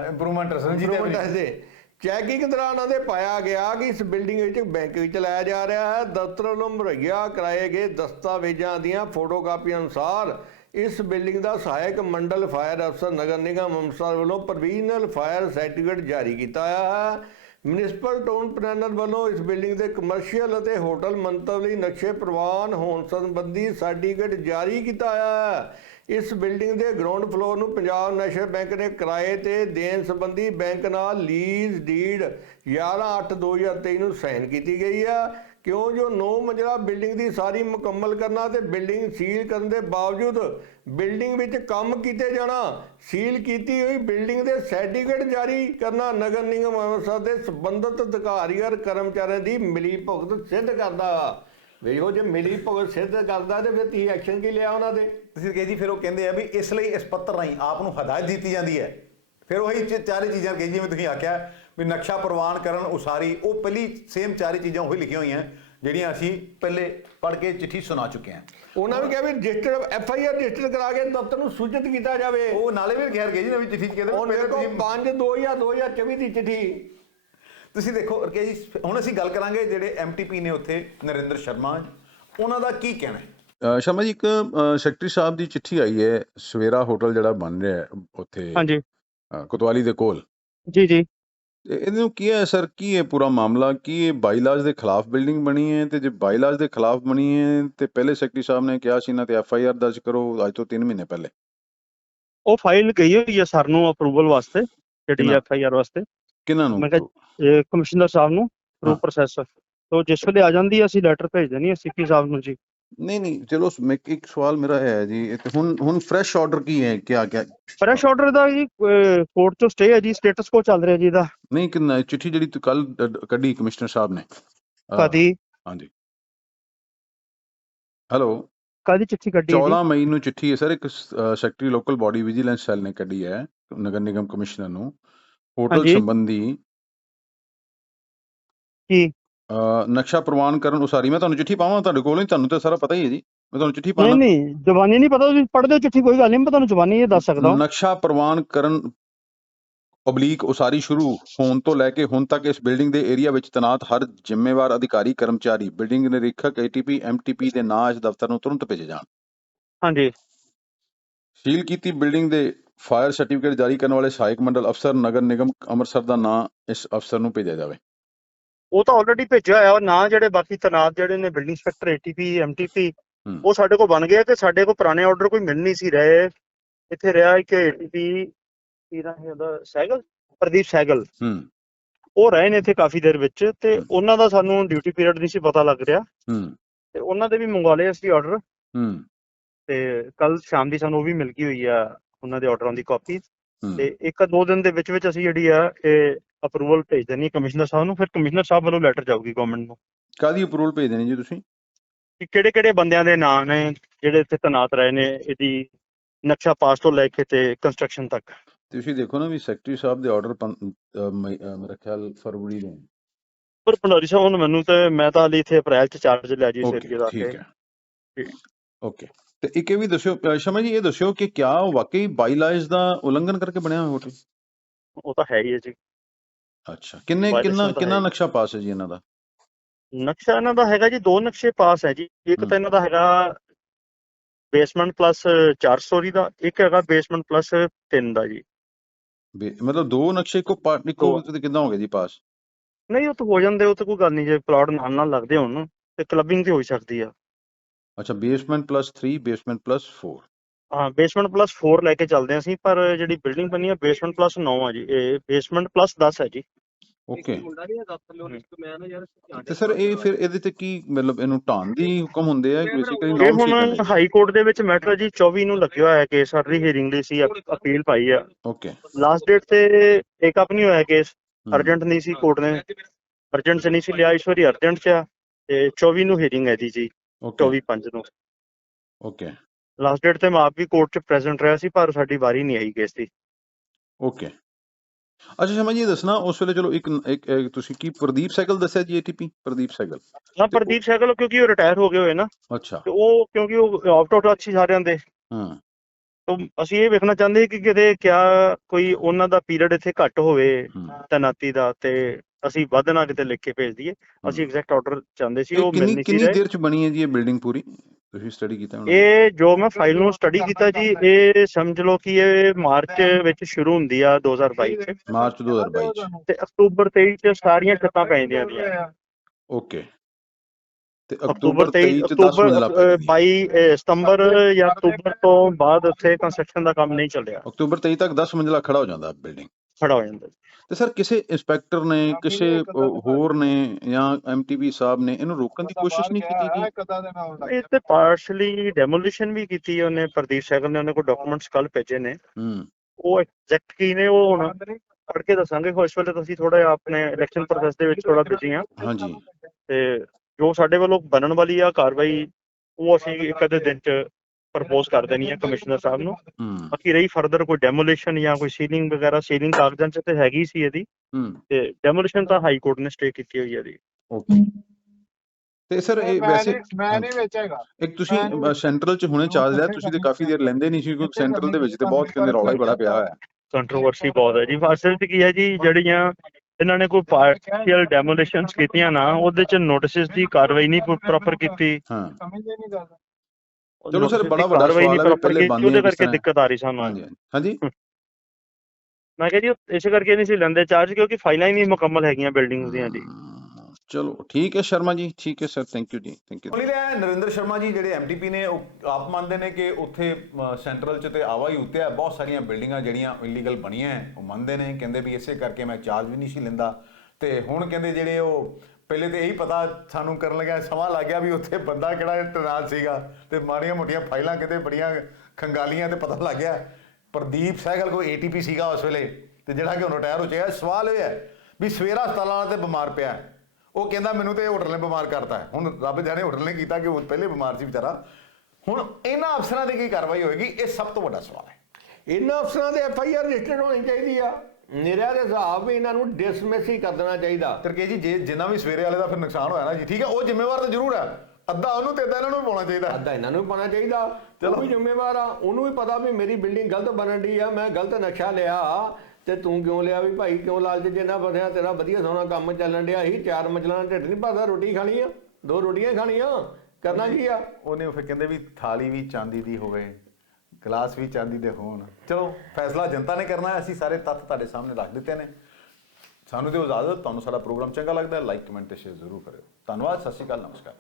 ਇੰਪਰੂਵਮੈਂਟ ਰਣਜੀਤ ਇੰਪਰੂਵਮੈਂਟ ਐਵਰੀ ਦੱਸਦੇ ਚੈਕਿੰਗ ਦੌਰਾਨ ਉਹਦੇ ਪਾਇਆ ਗਿਆ ਕਿ ਇਸ ਬਿਲਡਿੰਗ ਵਿੱਚ ਬੈਂਕ ਵਿੱਚ ਚਲਾਇਆ ਜਾ ਰਿਹਾ ਹੈ। ਦਫ਼ਤਰ ਵੱਲੋਂ ਮੁਹੱਈਆ ਕਰਾਏ ਗਏ ਦਸਤਾਵੇਜ਼ਾਂ ਦੀਆਂ ਫੋਟੋਕਾਪੀਆਂ ਅਨੁਸਾਰ ਇਸ ਬਿਲਡਿੰਗ ਦਾ ਸਹਾਇਕ ਮੰਡਲ ਫਾਇਰ ਅਫਸਰ ਨਗਰ ਨਿਗਮ ਅੰਮ੍ਰਿਤਸਰ ਵੱਲੋਂ ਪ੍ਰੋਵੀਜ਼ਨਲ ਫਾਇਰ ਸਰਟੀਫਿਕੇਟ ਜਾਰੀ ਕੀਤਾ ਹੈ। ਮਿਊਨਿਸਪਲ ਟਾਊਨ ਪਲੈਨਰ ਵੱਲੋਂ ਇਸ ਬਿਲਡਿੰਗ ਦੇ ਕਮਰਸ਼ੀਅਲ ਅਤੇ ਹੋਟਲ ਮੰਤਵ ਲਈ ਨਕਸ਼ੇ ਪ੍ਰਵਾਨ ਹੋਣ ਸੰਬੰਧੀ ਸਰਟੀਫਿਕੇਟ ਜਾਰੀ ਕੀਤਾ ਹੈ। ਇਸ ਬਿਲਡਿੰਗ ਦੇ ਗਰਾਊਂਡ ਫਲੋਰ ਨੂੰ ਪੰਜਾਬ ਨੈਸ਼ਨਲ ਬੈਂਕ ਨੇ ਕਿਰਾਏ ਤੇ ਦੇਣ ਸੰਬੰਧੀ ਬੈਂਕ ਨਾਲ ਲੀਜ਼ ਡੀਡ 11/8/2023 ਨੂੰ ਸਾਈਨ ਕੀਤੀ ਗਈ ਆ। ਕਿਉਂ? ਜੋ 9 ਮੰਜ਼ਲਾ ਬਿਲਡਿੰਗ ਦੀ ਸਾਰੀ ਮੁਕੰਮਲ ਕਰਨਾ ਤੇ ਬਿਲਡਿੰਗ ਸੀਲ ਕਰਨ ਦੇ ਬਾਵਜੂਦ ਬਿਲਡਿੰਗ ਵਿੱਚ ਕੰਮ ਕੀਤੇ ਜਾਣਾ, ਸੀਲ ਕੀਤੀ ਹੋਈ ਬਿਲਡਿੰਗ ਦੇ ਸਰਟੀਫਿਕੇਟ ਜਾਰੀ ਕਰਨਾ ਨਗਰ ਨਿਗਮ ਅੰਮ੍ਰਿਤਸਰ ਦੇ ਸੰਬੰਧਿਤ ਅਧਿਕਾਰੀ ਕਰਮਚਾਰੀਆਂ ਦੀ ਮਿਲੀ ਭੁਗਤ ਸਿੱਧ ਕਰਦਾ। ਵੇਖੋ ਜੇ ਮਿਲੀ ਭੁਗਤ ਸਿੱਧ ਕਰਦਾ ਤੇ ਫਿਰ ਤੁਸੀਂ ਐਕਸ਼ਨ ਕੀ ਲਿਆ ਉਹਨਾਂ ਦੇ? ਤੁਸੀਂ ਕਹੇ ਜੀ ਫਿਰ ਉਹ ਕਹਿੰਦੇ ਆ ਵੀ ਇਸ ਲਈ ਇਸ ਪੱਤਰ ਰਾਹੀਂ ਆਪ ਨੂੰ ਹਦਾਇਤ ਦਿੱਤੀ ਜਾਂਦੀ ਹੈ। ਫਿਰ ਉਹੀ ਚ- ਚਾਰੇ ਚੀਜ਼ਾਂ ਕਹੀ ਜਿਵੇਂ ਤੁਸੀਂ ਆਖਿਆ ਵੀ ਨਕਸ਼ਾ ਪ੍ਰਵਾਨ ਕਰਨ ਉਸਾਰੀ ਉਹ ਪਹਿਲੀ ਸੇਮ ਚਾਰੇ ਚੀਜ਼ਾਂ ਉਹੀ ਲਿਖੀਆਂ ਹੋਈਆਂ ਜਿਹੜੀਆਂ ਅਸੀਂ ਪਹਿਲੇ ਪੜ੍ਹ ਕੇ ਚਿੱਠੀ ਸੁਣਾ ਚੁੱਕੇ ਹਾਂ। ਉਹਨਾਂ ਵੀ ਕਿਹਾ ਵੀ register F I R register ਕਰਾ ਕੇ ਦਫ਼ਤਰ ਨੂੰ ਸੂਚਿਤ ਕੀਤਾ ਜਾਵੇ। ਉਹ ਨਾਲੇ ਵੀ ਖੈਰ ਗਏ ਜੀ ਨਵੀਂ ਚਿੱਠੀ ਚ ਕਹਿੰਦੇ ਵੀ ਪਹਿਲਾਂ ਵੇਖੋ ਤੁਸੀਂ 5 2000 2024 ਦੀ ਚਿੱਠੀ। ਤੁਸੀਂ ਦੇਖੋ ਰਕੇ ਜੀ ਹੁਣ ਅਸੀਂ ਗੱਲ ਕਰਾਂਗੇ ਜਿਹੜੇ ਐਮਟੀਪੀ ਨੇ ਉੱਥੇ ਨਰਿੰਦਰ ਸ਼ਰਮਾ ਉਹਨਾਂ ਦਾ ਕੀ ਕਹਿਣਾ ਹੈ? ਸ਼ਰਮਾ ਜੀ ਇੱਕ ਸੈਕਟਰੀ ਸਾਹਿਬ ਦੀ ਚਿੱਠੀ ਆਈ ਹੈ ਸਵੇਰਾ ਹੋਟਲ ਜਿਹੜਾ ਬਣ ਰਿਹਾ ਹੈ ਉੱਥੇ। ਹਾਂਜੀ। ਕੋਤਵਾਲੀ ਦੇ ਕੋਲ। ਜੀ ਜੀ। ਇਹਨੂੰ ਕੀ ਹੈ ਸਰ? ਕੀ ਹੈ ਪੂਰਾ ਮਾਮਲਾ? ਕੀ ਇਹ ਬਾਈਲਾਜ ਦੇ ਖਿਲਾਫ ਬਿਲਡਿੰਗ ਬਣੀ ਹੈ? ਤੇ ਜੇ ਬਾਈਲਾਜ ਦੇ ਖਿਲਾਫ ਬਣੀ ਹੈ ਤੇ ਪਹਿਲੇ ਸੈਕਟਰੀ ਸਾਹਿਬ ਨੇ ਕਿਹਾ ਸੀ ਇਹਨਾਂ ਤੇ ਐਫ ਆਈ ਆਰ ਦਰਜ ਕਰੋ ਅੱਜ ਤੋਂ 3 ਮਹੀਨੇ ਪਹਿਲੇ। ਉਹ ਫਾਈਲ ਗਈ ਹੋਈ ਹੈ ਸਰ ਨੂੰ ਅਪਰੂਵਲ ਵਾਸਤੇ ਜਿਹੜੀ? ਐਫ ਆਈ ਆਰ ਵਾਸਤੇ। ਕਿਹਨਾਂ ਨੂੰ? ਮੈਂ ਕਿਹਾ ਕਮਿਸ਼ਨਰ ਸਾਹਿਬ ਨੂੰ। ਪ੍ਰੋ ਪ੍ਰੋਸੈਸ ਤੋਂ ਜਿਸ ਵੇਲੇ ਆ ਜਾਂਦੀ ਹੈ ਅਸੀਂ ਲੈਟਰ ਭੇਜ ਦੇਣੀ ਹੈ ਸੀਪੀ ਸਾਹਿਬ ਨੂੰ ਜੀ। ਨਹੀਂ ਨਹੀਂ ਚਲੋ ਇੱਕ ਸਵਾਲ ਮੇਰਾ ਹੈ ਜੀ ਤੇ ਹੁਣ ਹੁਣ ਫਰੈਸ਼ ਆਰਡਰ ਕੀ ਹੈ ਕਿਆ ਕਿਆ? ਫਰੈਸ਼ ਆਰਡਰ ਦਾ ਜੀ ਕੋਰਟ ਤੋਂ ਸਟੇ ਹੈ ਜੀ ਸਟੇਟਸ ਕੋ ਚੱਲ ਰਿਹਾ ਜੀ ਦਾ ਨਹੀਂ ਕਿੰਨਾ ਚਿੱਠੀ ਜਿਹੜੀ ਤੂੰ ਕੱਲ ਕੱਢੀ ਕਮਿਸ਼ਨਰ ਸਾਹਿਬ ਨੇ। ਕਦੀ? ਹਾਂਜੀ। ਹੈਲੋ। ਕਦੀ ਚਿੱਠੀ ਕੱਢੀ ਹੈ 14 ਮਈ ਨੂੰ ਚਿੱਠੀ ਹੈ ਸਰ ਇੱਕ secretary local body vigilance cell ਨੇ ਕੱਢੀ ਹੈ ਨਗਰ ਨਿਗਮ ਕਮਿਸ਼ਨਰ ਨੂੰ। ਹੋਟਲ ਹਾਂਜੀ। ਸੰਬੰਧੀ ਕੀ? ਅ, ਨਕਸ਼ਾ ਪ੍ਰਵਾਨ ਕਰਨ ਉਸਾਰੀ। ਮੈਂ ਤੁਹਾਨੂੰ ਚਿੱਠੀ ਪਾਵਾਂ ਤੁਹਾਡੇ ਕੋਲ? ਹੀ ਤੁਹਾਨੂੰ ਤਾਂ ਸਾਰਾ ਪਤਾ ਹੀ ਹੈ ਜੀ। ਮੈਂ ਤੁਹਾਨੂੰ ਚਿੱਠੀ ਪਾਣਾ। ਨਹੀਂ ਨਹੀਂ ਜ਼ਬਾਨੀ ਨਹੀਂ ਪਤਾ। ਤੁਸੀਂ ਪੜ੍ਹਦੇ ਹੋ ਚਿੱਠੀ ਕੋਈ ਗੱਲ ਨਹੀਂ। ਮੈਂ ਤੁਹਾਨੂੰ ਜ਼ਬਾਨੀ ਇਹ ਦੱਸ ਸਕਦਾ ਹਾਂ। ਨਕਸ਼ਾ ਪ੍ਰਵਾਨ ਕਰਨ ਪਬਲਿਕ ਉਸਾਰੀ ਸ਼ੁਰੂ ਹੋਣ ਤੋਂ ਲੈ ਕੇ ਹੁਣ ਤੱਕ ਇਸ ਬਿਲਡਿੰਗ ਦੇ ਏਰੀਆ ਵਿੱਚ ਤੈਨਾਤ ਹਰ ਜ਼ਿੰਮੇਵਾਰ ਅਧਿਕਾਰੀ ਕਰਮਚਾਰੀ ਬਿਲਡਿੰਗ ਨਿਰੀਖਕ ਏਟੀਪੀ ਐਮਟੀਪੀ ਦੇ ਨਾਂ ਇਸ ਦਫ਼ਤਰ ਨੂੰ ਤੁਰੰਤ ਭੇਜੇ ਜਾਣ। ਹਾਂਜੀ। ਸੀਲ ਕੀਤੀ ਬਿਲਡਿੰਗ ਦੇ ਫਾਇਰ ਸਰਟੀਫਿਕੇਟ ਜਾਰੀ ਕਰਨ ਵਾਲੇ ਸਹਾਇਕ ਮੰਡਲ ਅਫਸਰ ਨਗਰ ਨਿਗਮ ਅੰਮ੍ਰਿਤਸਰ ਦਾ ਨਾਂ ਇਸ ਅਫਸਰ ਨੂੰ ਭੇਜਿਆ ਜਾਵੇ। ਉਹ ਤਾਂ ਆਲਰੇਡੀ ਭੇਜਿਆ ਹੋਇਆ ਨਾ ਜਿਹੜੇ ਬਾਕੀ ਤਨਾਤ ਜਿਹੜੇ ਨੇ ਬਿਲਡਿੰਗ ਇੰਸਪੈਕਟਰ ਏਟੀਪੀ ਐਮਟੀਪੀ। ਉਹ ਸਾਡੇ ਕੋਲ ਬਣ ਗਏ ਤੇ ਸਾਡੇ ਕੋਲ ਪੁਰਾਣੇ ਆਰਡਰ ਕੋਈ ਮਿਲ ਨਹੀਂ ਸੀ ਰਹੇ। ਇੱਥੇ ਰਿਹਾ ਇੱਕ ਏਟੀਪੀ ਕੀ ਹੈ ਉਹਦਾ ਸਹਿਗਲ? ਪ੍ਰਦੀਪ ਸਹਿਗਲ। ਹੂੰ। ਉਹ ਰਹੇ ਨੇ ਇੱਥੇ ਕਾਫੀ ਦੇਰ ਵਿੱਚ ਤੇ ਹੂੰ। ਉਹਨਾਂ ਦਾ ਸਾਨੂੰ ਡਿਊਟੀ ਪੀਰੀਅਡ ਨਹੀਂ ਸੀ ਪਤਾ ਲੱਗ ਰਿਹਾ। ਹੂੰ। ਤੇ ਉਹਨਾਂ ਦੇ ਵੀ ਮੰਗਵਾ ਲਏ ਅਸੀਂ ਆਰਡਰ ਹੂੰ। ਤੇ ਕੱਲ ਸ਼ਾਮ ਦੀ ਸਾਨੂੰ ਉਹ ਵੀ ਮਿਲ ਗਈ ਹੋਈ ਆ ਉਹਨਾਂ ਦੇ ਆਰਡਰਾਂ ਦੀ ਕਾਪੀ ਤੇ ਇੱਕ ਦੋ ਦਿਨ ਦੇ ਵਿੱਚ ਵਿੱਚ ਅਸੀਂ ਜਿਹੜੀ ਆ ਇਹ ਅਪਰੂਵਲ ਭੇਜ ਦੇਣੀ ਕਮਿਸ਼ਨਰ ਸਾਹਿਬ ਨੂੰ ਫਿਰ ਕਮਿਸ਼ਨਰ ਸਾਹਿਬ ਵੱਲੋਂ ਲੈਟਰ ਜਾਊਗੀ ਗਵਰਨਮੈਂਟ ਨੂੰ। ਕਾਦੀ ਅਪਰੂਵਲ ਭੇਜ ਦੇਣੀ ਜੀ ਤੁਸੀਂ? ਕਿ ਕਿਹੜੇ ਕਿਹੜੇ ਬੰਦਿਆਂ ਦੇ ਨਾਂ ਨੇ ਜਿਹੜੇ ਇੱਥੇ ਤੈਨਾਤ ਰਹੇ ਨੇ ਇਹਦੀ ਨਕਸ਼ਾ ਪਾਸ ਤੋਂ ਲੈ ਕੇ ਤੇ ਕੰਸਟਰਕਸ਼ਨ ਤੱਕ। ਤੁਸੀਂ ਦੇਖੋ ਨਾ ਵੀ ਸੈਕਟਰੀ ਸਾਹਿਬ ਦੇ ਆਰਡਰ ਮੇਰਾ ਖਿਆਲ ਫਰਵਰੀ ਦੇ। ਪਰ ਭੰਡਾਰੀ ਸਾਹਿਬ ਹੁਣ ਮੈਨੂੰ ਤੇ ਮੈਂ ਤਾਂ ਹਾਲੇ ਇੱਥੇ ਅਪ੍ਰੈਲ ਚ ਚਾਰਜ ਲਿਆ ਜੀ ਓਕੇ ਏਰੀਏ ਦਾ ਠੀਕ ਕੇ। ਓਕੇ ਤੇ ਇੱਕ ਇਹ ਵੀ ਦੱਸਿਓ ਅ, ਸ਼ਰਮਾ ਜੀ ਇਹ ਦੱਸਿਓ ਕਿ ਕਿਆ ਉਹ ਵਾਕਈ ਬਾਈਲਾਜ ਦਾ ਉਲੰਘਣ ਕਰਕੇ ਬਣਿਆ ਹੋਇਆ ਹੋਟਲ? ਉਹ ਤਾਂ ਹੈ ਹੀ ਹੈ ਜੀ। ਅੱਛਾ ਕਿੰਨੇ Violation ਕਿੰਨਾ ਤਾਂ ਕਿੰਨਾ ਹੈ। ਨਕਸ਼ਾ ਪਾਸ ਹੈ ਜੀ ਇਹਨਾਂ ਦਾ? ਨਕਸ਼ਾ ਇਹਨਾਂ ਦਾ ਹੈਗਾ ਜੀ ਦੋ ਨਕਸ਼ੇ ਪਾਸ ਹੈ ਜੀ। ਇੱਕ ਹਮ। ਤਾਂ ਇਹਨਾਂ ਦਾ ਹੈਗਾ ਬੇਸਮੈਂਟ ਪਲੱਸ 4 ਸਟੋਰੀ ਦਾ ਇੱਕ ਹੈਗਾ ਬੇਸਮੈਂਟ ਪਲੱਸ 3 ਦਾ ਜੀ। ਵੀ- ਮਤਲਬ ਦੋ ਨਕਸ਼ੇ ਇੱਕੋ ਪਾਰਟ ਇੱਕੋ ਤੇ ਕਿੱਦਾਂ ਹੋ ਜੀ ਪਾਸ? ਨਹੀਂ ਉਹ ਤਾਂ ਹੋ ਜਾਂਦੇ ਉਹ ਤਾਂ ਕੋਈ ਗੱਲ ਨਹੀਂ ਜੇ ਪਲਾਟ ਨਾਲ ਨਾਲ ਲੱਗਦੇ ਹੋਣ ਤੇ ਕਲੱਬਿੰਗ ਤੇ ਹੋ ਹੀ ਸਕਦੀ ਆ। ਅੱਛਾ ਬੇਸਮੈਂਟ ਪਲੱਸ 3 ਬੇਸਮੈਂਟ ਪਲੱਸ 4 ਹਾਂ ਬੇਸਮੈਂਟ ਪਲੱਸ 4 ਲੈ ਕੇ ਚੱਲਦੇ ਹਾਂ ਅਸੀਂ ਪਰ ਜਿਹੜੀ ਬਿਲਡਿੰਗ ਬਣੀ ਹੈ ਬੇਸਮੈਂਟ ਪਲੱਸ 9 ਆ ਜੀ। ਇਹ ਬੇਸਮੈਂਟ ਪਲੱਸ 10 ਹੈ ਜੀ। ਓਕੇ ਤੇ ਸਰ ਇਹ ਫਿਰ ਇਹਦੇ ਤੇ ਕੀ ਮਤਲਬ ਇਹਨੂੰ ਢਾਣ ਦੀ ਹੁਕਮ ਹੁੰਦੇ ਆ ਬੇਸਿਕਲੀ ਇਹ ਹੁਣ ਹਾਈ ਕੋਰਟ ਦੇ ਵਿੱਚ ਮੈਟਰ ਜੀ 24 ਨੂੰ ਲੱਗਿਆ ਹੋਇਆ ਕੇਸ ਸਾਡੀ ਹੀਅਰਿੰਗ ਲਈ ਸੀ ਅਪੀਲ ਪਾਈ ਆ। ਓਕੇ ਲਾਸਟ ਡੇਟ ਤੇ ਟੇਕ ਅਪ ਨਹੀਂ ਹੋਇਆ ਕੇਸ ਅਰਜੈਂਟ ਨਹੀਂ ਸੀ ਕੋਰਟ ਨੇ। ਅਰਜੈਂਟ ਨਹੀਂ ਸੀ ਲਿਆ ਇਸ ਵਾਰੀ ਅਰਜੈਂਟ ਚ ਆ ਤੇ 24 ਨੂੰ ਹੀਅਰਿੰਗ ਹੈ ਦੀ ਜੀ। ਓਕੇ 24 5 ਨੂੰ। ਓਕੇ ਲਾਸਟ ਡੇਟ ਤੇ ਮੈਂ ਆਪ ਵੀ ਕੋਰਟ ਚ ਪ੍ਰੈਜ਼ੈਂਟ ਰਿਹਾ ਸੀ ਪਰ ਸਾਡੀ ਵਾਰੀ ਨਹੀਂ ਆਈ ਕੇਸ ਦੀ। ਓਕੇ ਅੱਛਾ ਸ਼ਰਮਾ ਜੀ ਦੱਸਣਾ ਉਸ ਵੇਲੇ ਚਲੋ ਇੱਕ ਇੱਕ ਇੱਕ ਤੁਸੀਂ ਕੀ ਪ੍ਰਦੀਪ ਸਾਈਕਲ ਦੱਸਿਆ ਜੀ ਏਟੀਪੀ ਪ੍ਰਦੀਪ ਸਾਈਕਲ ਹਾਂ ਪ੍ਰਦੀਪ ਸਹਿਗਲ ਕਿਉਂਕਿ ਉਹ ਰਿਟਾਇਰ ਹੋ ਗਏ ਹੋਏ ਨਾ। ਅੱਛਾ। ਤੇ ਉਹ ਕਿਉਂਕਿ ਉਹ ਆਊਟ ਆਊਟ ਅੱਛੀ ਸਾਰਿਆਂ ਦੇ। ਹਾਂ। ਤਾਂ ਅਸੀਂ ਇਹ ਵੇਖਣਾ ਚਾਹੁੰਦੇ ਕਿ ਕਿਤੇ ਕਿਆ ਕੋਈ ਉਹਨਾਂ ਦਾ ਪੀਰੀਅਡ ਇੱਥੇ ਘੱਟ ਹੋਵੇ। ਤੈਨਾਤੀ ਦਾ ਤੇ ਅਸੀਂ ਵੱਧ ਨਾ ਕਿਤੇ ਲਿਖ ਕੇ ਭੇਜ ਦਈਏ। ਅਸੀਂ ਐਗਜ਼ੈਕਟ ਆਰਡਰ ਚਾਹੁੰਦੇ ਸੀ ਉਹ ਮਿਲ ਨਹੀਂ ਸੀ ਕਿੰਨੀ ਦੇਰ ਚ ਬਣੀ ਹੈ ਜੀ ਇਹ ਬਿਲਡਿੰਗ ਪੂਰੀ? ਤੁਸੀਂ ਸਟੱਡੀ ਕੀਤਾ ਹੁਣ। ਇਹ ਜੋ ਮੈਂ ਫਾਈਲ ਨੂੰ ਸਟੱਡੀ ਕੀਤਾ ਜੀ ਇਹ ਸਮਝ ਲਓ ਕਿ ਇਹ ਮਾਰਚ ਵਿੱਚ ਸ਼ੁਰੂ ਹੁੰਦੀ ਆ 2022 ਚ। ਮਾਰਚ 2022 ਚ। ਤੇ ਅਕਤੂਬਰ 23 ਚ ਸਾਰੀਆਂ ਛੱਤਾਂ ਪੈ ਜਾਂਦੀਆਂ ਦੀਆਂ ਓਕੇ। ਤੇ ਅਕਤੂਬਰ 23 ਚ 10 ਮੰਜ਼ਲਾ ਅਕਤੂਬਰ ਪੈ ਅ, 22 ਅ, ਸਤੰਬਰ ਜਾਂ ਅਕਤੂਬਰ ਤੋਂ ਬਾਅਦ ਉੱਥੇ ਕੰਸਟਰਕਸ਼ਨ ਦਾ ਕੰਮ ਨਹੀਂ ਚੱਲਿਆ ਅਕਤੂਬਰ 23 ਤੱਕ 10 ਮੰਜ਼ਲਾ ਖੜਾ ਹੋ ਜਾਂਦਾ ਬਿਲਡਿੰਗ ਖੜਾ ਹੋ ਜਾਂਦਾ ਤੇ ਸਰ ਕਿਸੇ ਇੰਸਪੈਕਟਰ ਨੇ ਕਿਸੇ ਹੋਰ ਨੇ ਜਾਂ ਐਮਟੀਵੀ ਸਾਹਿਬ ਨੇ ਇਹਨੂੰ ਰੋਕਣ ਦੀ ਕੋਸ਼ਿਸ਼ ਨਹੀਂ ਕੀਤੀ ਗਈ ਇਹ ਤੇ ਪਾਰਸ਼ਲੀ ਡੈਮੋਲੀਸ਼ਨ ਵੀ ਕੀਤੀ ਹੈ ਉਹਨੇ ਪ੍ਰਦੀਪ ਸੈਗਲ ਨੇ ਉਹਨੇ ਕੋਈ ਡਾਕੂਮੈਂਟਸ ਕੱਲ ਭੇਜੇ ਨੇ। ਹੂੰ। ਉਹ ਐਗਜ਼ੈਕਟ ਕੀ ਨੇ ਉਹ ਹੁਣ ਪੜ੍ਹ ਕੇ ਦੱਸਾਂਗੇ ਇਸ ਵੇਲੇ ਤਾਂ ਅਸੀਂ ਥੋੜਾ ਜਿਹਾ ਆਪਣੇ ਇਲੈਕਸ਼ਨ ਪ੍ਰੋਸੈਸ ਦੇ ਵਿੱਚ ਥੋੜਾ ਬਿਜ਼ੀ ਆ ਹਾਂਜੀ। ਤੇ ਜੋ ਸਾਡੇ ਵੱਲੋਂ ਬਣਨ ਵਾਲੀ ਆ ਕਾਰਵਾਈ ਉਹ ਅਸੀਂ ਇੱਕ ਅੱਧੇ ਦਿਨ ਚ ਪ੍ਰਪੋਜ਼ ਕਰ ਦੇਣੀ ਹੈ ਕਮਿਸ਼ਨਰ ਸਾਹਿਬ ਨੂੰ। ਹੂੰ। ਬਾਕੀ ਰਹੀ ਫਰਦਰ ਕੋਈ ਡੈਮੋਲੀਸ਼ਨ ਜਾਂ ਕੋਈ ਸੀਲਿੰਗ ਵਗੈਰਾ ਸੀਲਿੰਗ ਕਾਗਜ਼ਾਂ ਚ ਤੇ ਹੈਗੀ ਸੀ ਇਹਦੀ। ਹੂੰ। ਤੇ ਡੈਮੋਲੀਸ਼ਨ ਤਾਂ ਹਾਈ ਕੋਰਟ ਨੇ ਸਟੇ ਕੀਤੀ ਹੋਈ ਹੈ ਇਹਦੀ। ਓਕੇ ਤੇ ਸਰ ਇਹ ਵੈਸੇ ਮੈਂ ਨਹੀਂ ਵੇਚੇਗਾ। ਇੱਕ ਤੁਸੀਂ ਸੈਂਟਰਲ ਚ ਹੁਣੇ ਚਾਰਜ ਲਿਆ ਤੁਸੀਂ ਤੇ ਕਾਫੀ ਦੇਰ ਲੈਂਦੇ ਨਹੀਂ ਸੀ ਕਿਉਂਕਿ ਸੈਂਟਰਲ ਦੇ ਵਿੱਚ ਤੇ ਬਹੁਤ ਕਹਿੰਦੇ ਰੌਲਾ ਹੀ ਬੜਾ ਪਿਆ ਹੋਇਆ। ਹੈ ਕੰਟਰੋਵਰਸੀ ਬਹੁਤ ਹੈ ਜੀ। ਅਸਲ 'ਚ ਕੀ ਹੈ ਜੀ ਜਿਹੜੀਆਂ ਇਹਨਾਂ ਨੇ ਕੋਈ ਪਾਰਸ਼ੀਅਲ ਡੈਮੋਲੀਸ਼ਨਸ ਕੀਤੀਆਂ ਨਾ ਉਹਦੇ ਚ ਨੋਟਿਸਸ ਦੀ ਕਾਰਵਾਈ ਨਹੀਂ ਪ੍ਰੋਪਰ ਕੀਤੀ। ਹਾਂ। ਸਮਝਦੇ ਨਹੀਂ ਗੱਲ ਚਲੋ ਦੀ ਬੜਾ ਵੱਡਾ ਸਵਾਲ ਹੈ ਪਹਿਲੇ ਬੰਦ ਉਹਦੇ ਕਰਕੇ? ਦਿੱਕਤ ਆ ਰਹੀ ਸਾਨੂੰ। ਹਾਂਜੀ ਹਾਂਜੀ। ਮੈਂ ਕਿਹਾ ਜੀ ਇਸੇ ਕਰਕੇ ਨਹੀਂ ਸੀ ਲੈਂਦੇ ਚਾਰਜ ਕਿਉਂਕਿ ਫਾਈਲਾਂ ਹੀ ਨਹੀਂ ਮੁਕੰਮਲ ਹੈਗੀਆਂ ਬਿਲਡਿੰਗਸ ਦੀਆਂ ਜੀ। ਚਲੋ ਠੀਕ ਹੈ ਸ਼ਰਮਾ ਜੀ ਠੀਕ ਹੈ ਸਰ ਥੈਂਕ ਯੂ ਜੀ ਥੈਂਕ ਯੂ ਸੁਣੀ ਲਿਆ ਨਰਿੰਦਰ ਸ਼ਰਮਾ ਜੀ ਜਿਹੜੇ ਐਮਟੀਪੀ ਨੇ ਉਹ ਆਪ ਮੰਨਦੇ ਨੇ ਕਿ ਉੱਥੇ ਸੈਂਟਰਲ ਚ ਤੇ ਆਵਾ ਹੀ ਉੱਤੇ ਆ ਬਹੁਤ ਸਾਰੀਆਂ ਬਿਲਡਿੰਗਾਂ ਜਿਹੜੀਆਂ ਇਲੀਗਲ ਬਣੀਆਂ ਉਹ ਮੰਨਦੇ ਨੇ ਕਹਿੰਦੇ ਵੀ ਇਸੇ ਕਰਕੇ ਮੈਂ ਚਾਰਜ ਵੀ ਨਹੀਂ ਸੀ ਲੈਂਦਾ। ਤੇ ਹੁਣ ਕਹਿੰਦੇ ਜਿਹੜੇ ਉਹ ਪਹਿਲੇ ਤੇ ਇਹੀ ਪਤਾ ਸਾਨੂੰ ਕਰਨ ਲੱਗਿਆ, ਸਮਾਂ ਲੱਗ ਗਿਆ ਵੀ ਉੱਥੇ ਬੰਦਾ ਕਿਹੜਾ ਤਨਾਜ਼ ਸੀਗਾ ਤੇ ਮਾੜੀਆਂ ਮੋਟੀਆਂ ਫਾਈਲਾਂ ਕਿਤੇ ਬੜੀਆਂ ਖੰਗਾਲੀਆਂ ਤੇ ਪਤਾ ਲੱਗ ਗਿਆ। ਪ੍ਰਦੀਪ ਸਹਿਗਲ ਕੋਈ ਏਟੀਪੀ ਸੀਗਾ ਉਸ ਵੇਲੇ ਤੇ ਜਿਹੜਾ ਕਿ ਹੁਣ ਰਿਟਾਇਰ ਹੋ ਚੁੱਕਿਆ। ਸਵਾਲ ਇਹ ਹੈ ਵੀ ਸਵੇਰਾ ਹਸਪਤਾਲਾਂ ਵਾਲਾ ਤੇ ਬਿਮਾਰ ਪਿਆ ਉਹ ਕਹਿੰਦਾ ਮੈਨੂੰ ਤੇ ਹੋਟਲ ਨੇ ਬਿਮਾਰ ਕਰਤਾ ਹੁਣ ਰੱਬ ਜਾਣੇ ਹੋਟਲ ਨੇ ਕੀਤਾ ਕਿ ਉਹ ਪਹਿਲੇ ਬਿਮਾਰ ਸੀ ਵਿਚਾਰਾ। ਹੁਣ ਇਹਨਾਂ ਅਫਸਰਾਂ ਦੀ ਕੀ ਕਾਰਵਾਈ ਹੋਏਗੀ, ਇਹ ਸਭ ਤੋਂ ਵੱਡਾ ਸਵਾਲ ਹੈ। ਇਹਨਾਂ ਅਫਸਰਾਂ ਦੇ ਐਫ ਆਈ ਆਰ ਰਜਿਸਟਰਡ ਹੋਣੀ ਚਾਹੀਦੀ ਆ। ਨਿਰਿਆ ਦੇ ਹਿਸਾਬ ਵੀ ਇਹਨਾਂ ਨੂੰ ਡਿਸਮਿਸ ਹੀ ਕਰ ਦੇਣਾ ਚਾਹੀਦਾ। ਤਰਕੇ ਜੀ ਜੇ ਜਿੰਨਾ ਵੀ ਸਵੇਰੇ ਵਾਲੇ ਦਾ ਫਿਰ ਨੁਕਸਾਨ ਹੋਇਆ ਨਾ ਜੀ ਠੀਕ ਹੈ ਉਹ ਜ਼ਿੰਮੇਵਾਰ ਤਾਂ ਜ਼ਰੂਰ ਹੈ। ਅੱਧਾ ਉਹਨੂੰ ਤੇ ਅੱਧਾ ਇਹਨਾਂ ਨੂੰ ਪਾਉਣਾ ਚਾਹੀਦਾ। ਅੱਧਾ ਇਹਨਾਂ ਨੂੰ ਵੀ ਪਾਉਣਾ ਚਾਹੀਦਾ। ਉਹ ਵੀ ਜ਼ਿੰਮੇਵਾਰ ਆ। ਉਹਨੂੰ ਵੀ ਪਤਾ ਵੀ ਮੇਰੀ ਬਿਲਡਿੰਗ ਗਲਤ ਬਣਨ ਦੀ ਆ ਮੈਂ ਗਲਤ ਨਕਸ਼ਾ ਲਿਆ। ਤੇ ਤੂੰ ਕਿਉਂ ਲਿਆ ਵੀ ਭਾਈ ਕਿਉਂ ਲਾਲਚ ਜਿੰਨਾ ਬਣਿਆ ਤੇਰਾ ਵਧੀਆ ਸੋਹਣਾ ਕੰਮ ਚੱਲਣ ਡਿਆ ਸੀ ਚਾਰ ਮੰਜ਼ਲਾਂ ਦਾ ਢਿੱਡ ਨਹੀਂ ਭਰਦਾ ਰੋਟੀ ਖਾਣੀ ਆ ਦੋ ਰੋਟੀਆਂ ਖਾਣੀਆਂ ਕਰਨਾ ਕੀ ਆ? ਉਹਨੇ ਫਿਰ ਕਹਿੰਦੇ ਵੀ ਥਾਲੀ ਵੀ ਚਾਂਦੀ ਦੀ ਹੋਵੇ ਗਲਾਸ ਵੀ ਚਾਂਦੀ ਦੇ ਹੋਣ। ਚਲੋ, ਫੈਸਲਾ ਜਨਤਾ ਨੇ ਕਰਨਾ ਹੈ, ਅਸੀਂ ਸਾਰੇ ਤੱਥ ਤੁਹਾਡੇ ਸਾਹਮਣੇ ਰੱਖ ਦਿੱਤੇ ਨੇ। ਸਾਨੂੰ ਦਿਓ ਇਜਾਜ਼ਤ, ਤੁਹਾਨੂੰ ਸਾਡਾ ਪ੍ਰੋਗਰਾਮ ਚੰਗਾ ਲੱਗਦਾ ਹੈ ਲਾਈਕ ਕਮੈਂਟ ਤੇ ਸ਼ੇਅਰ ਜ਼ਰੂਰ ਕਰਿਓ। ਧੰਨਵਾਦ, ਸਤਿ ਸ਼੍ਰੀ ਅਕਾਲ, ਨਮਸਕਾਰ।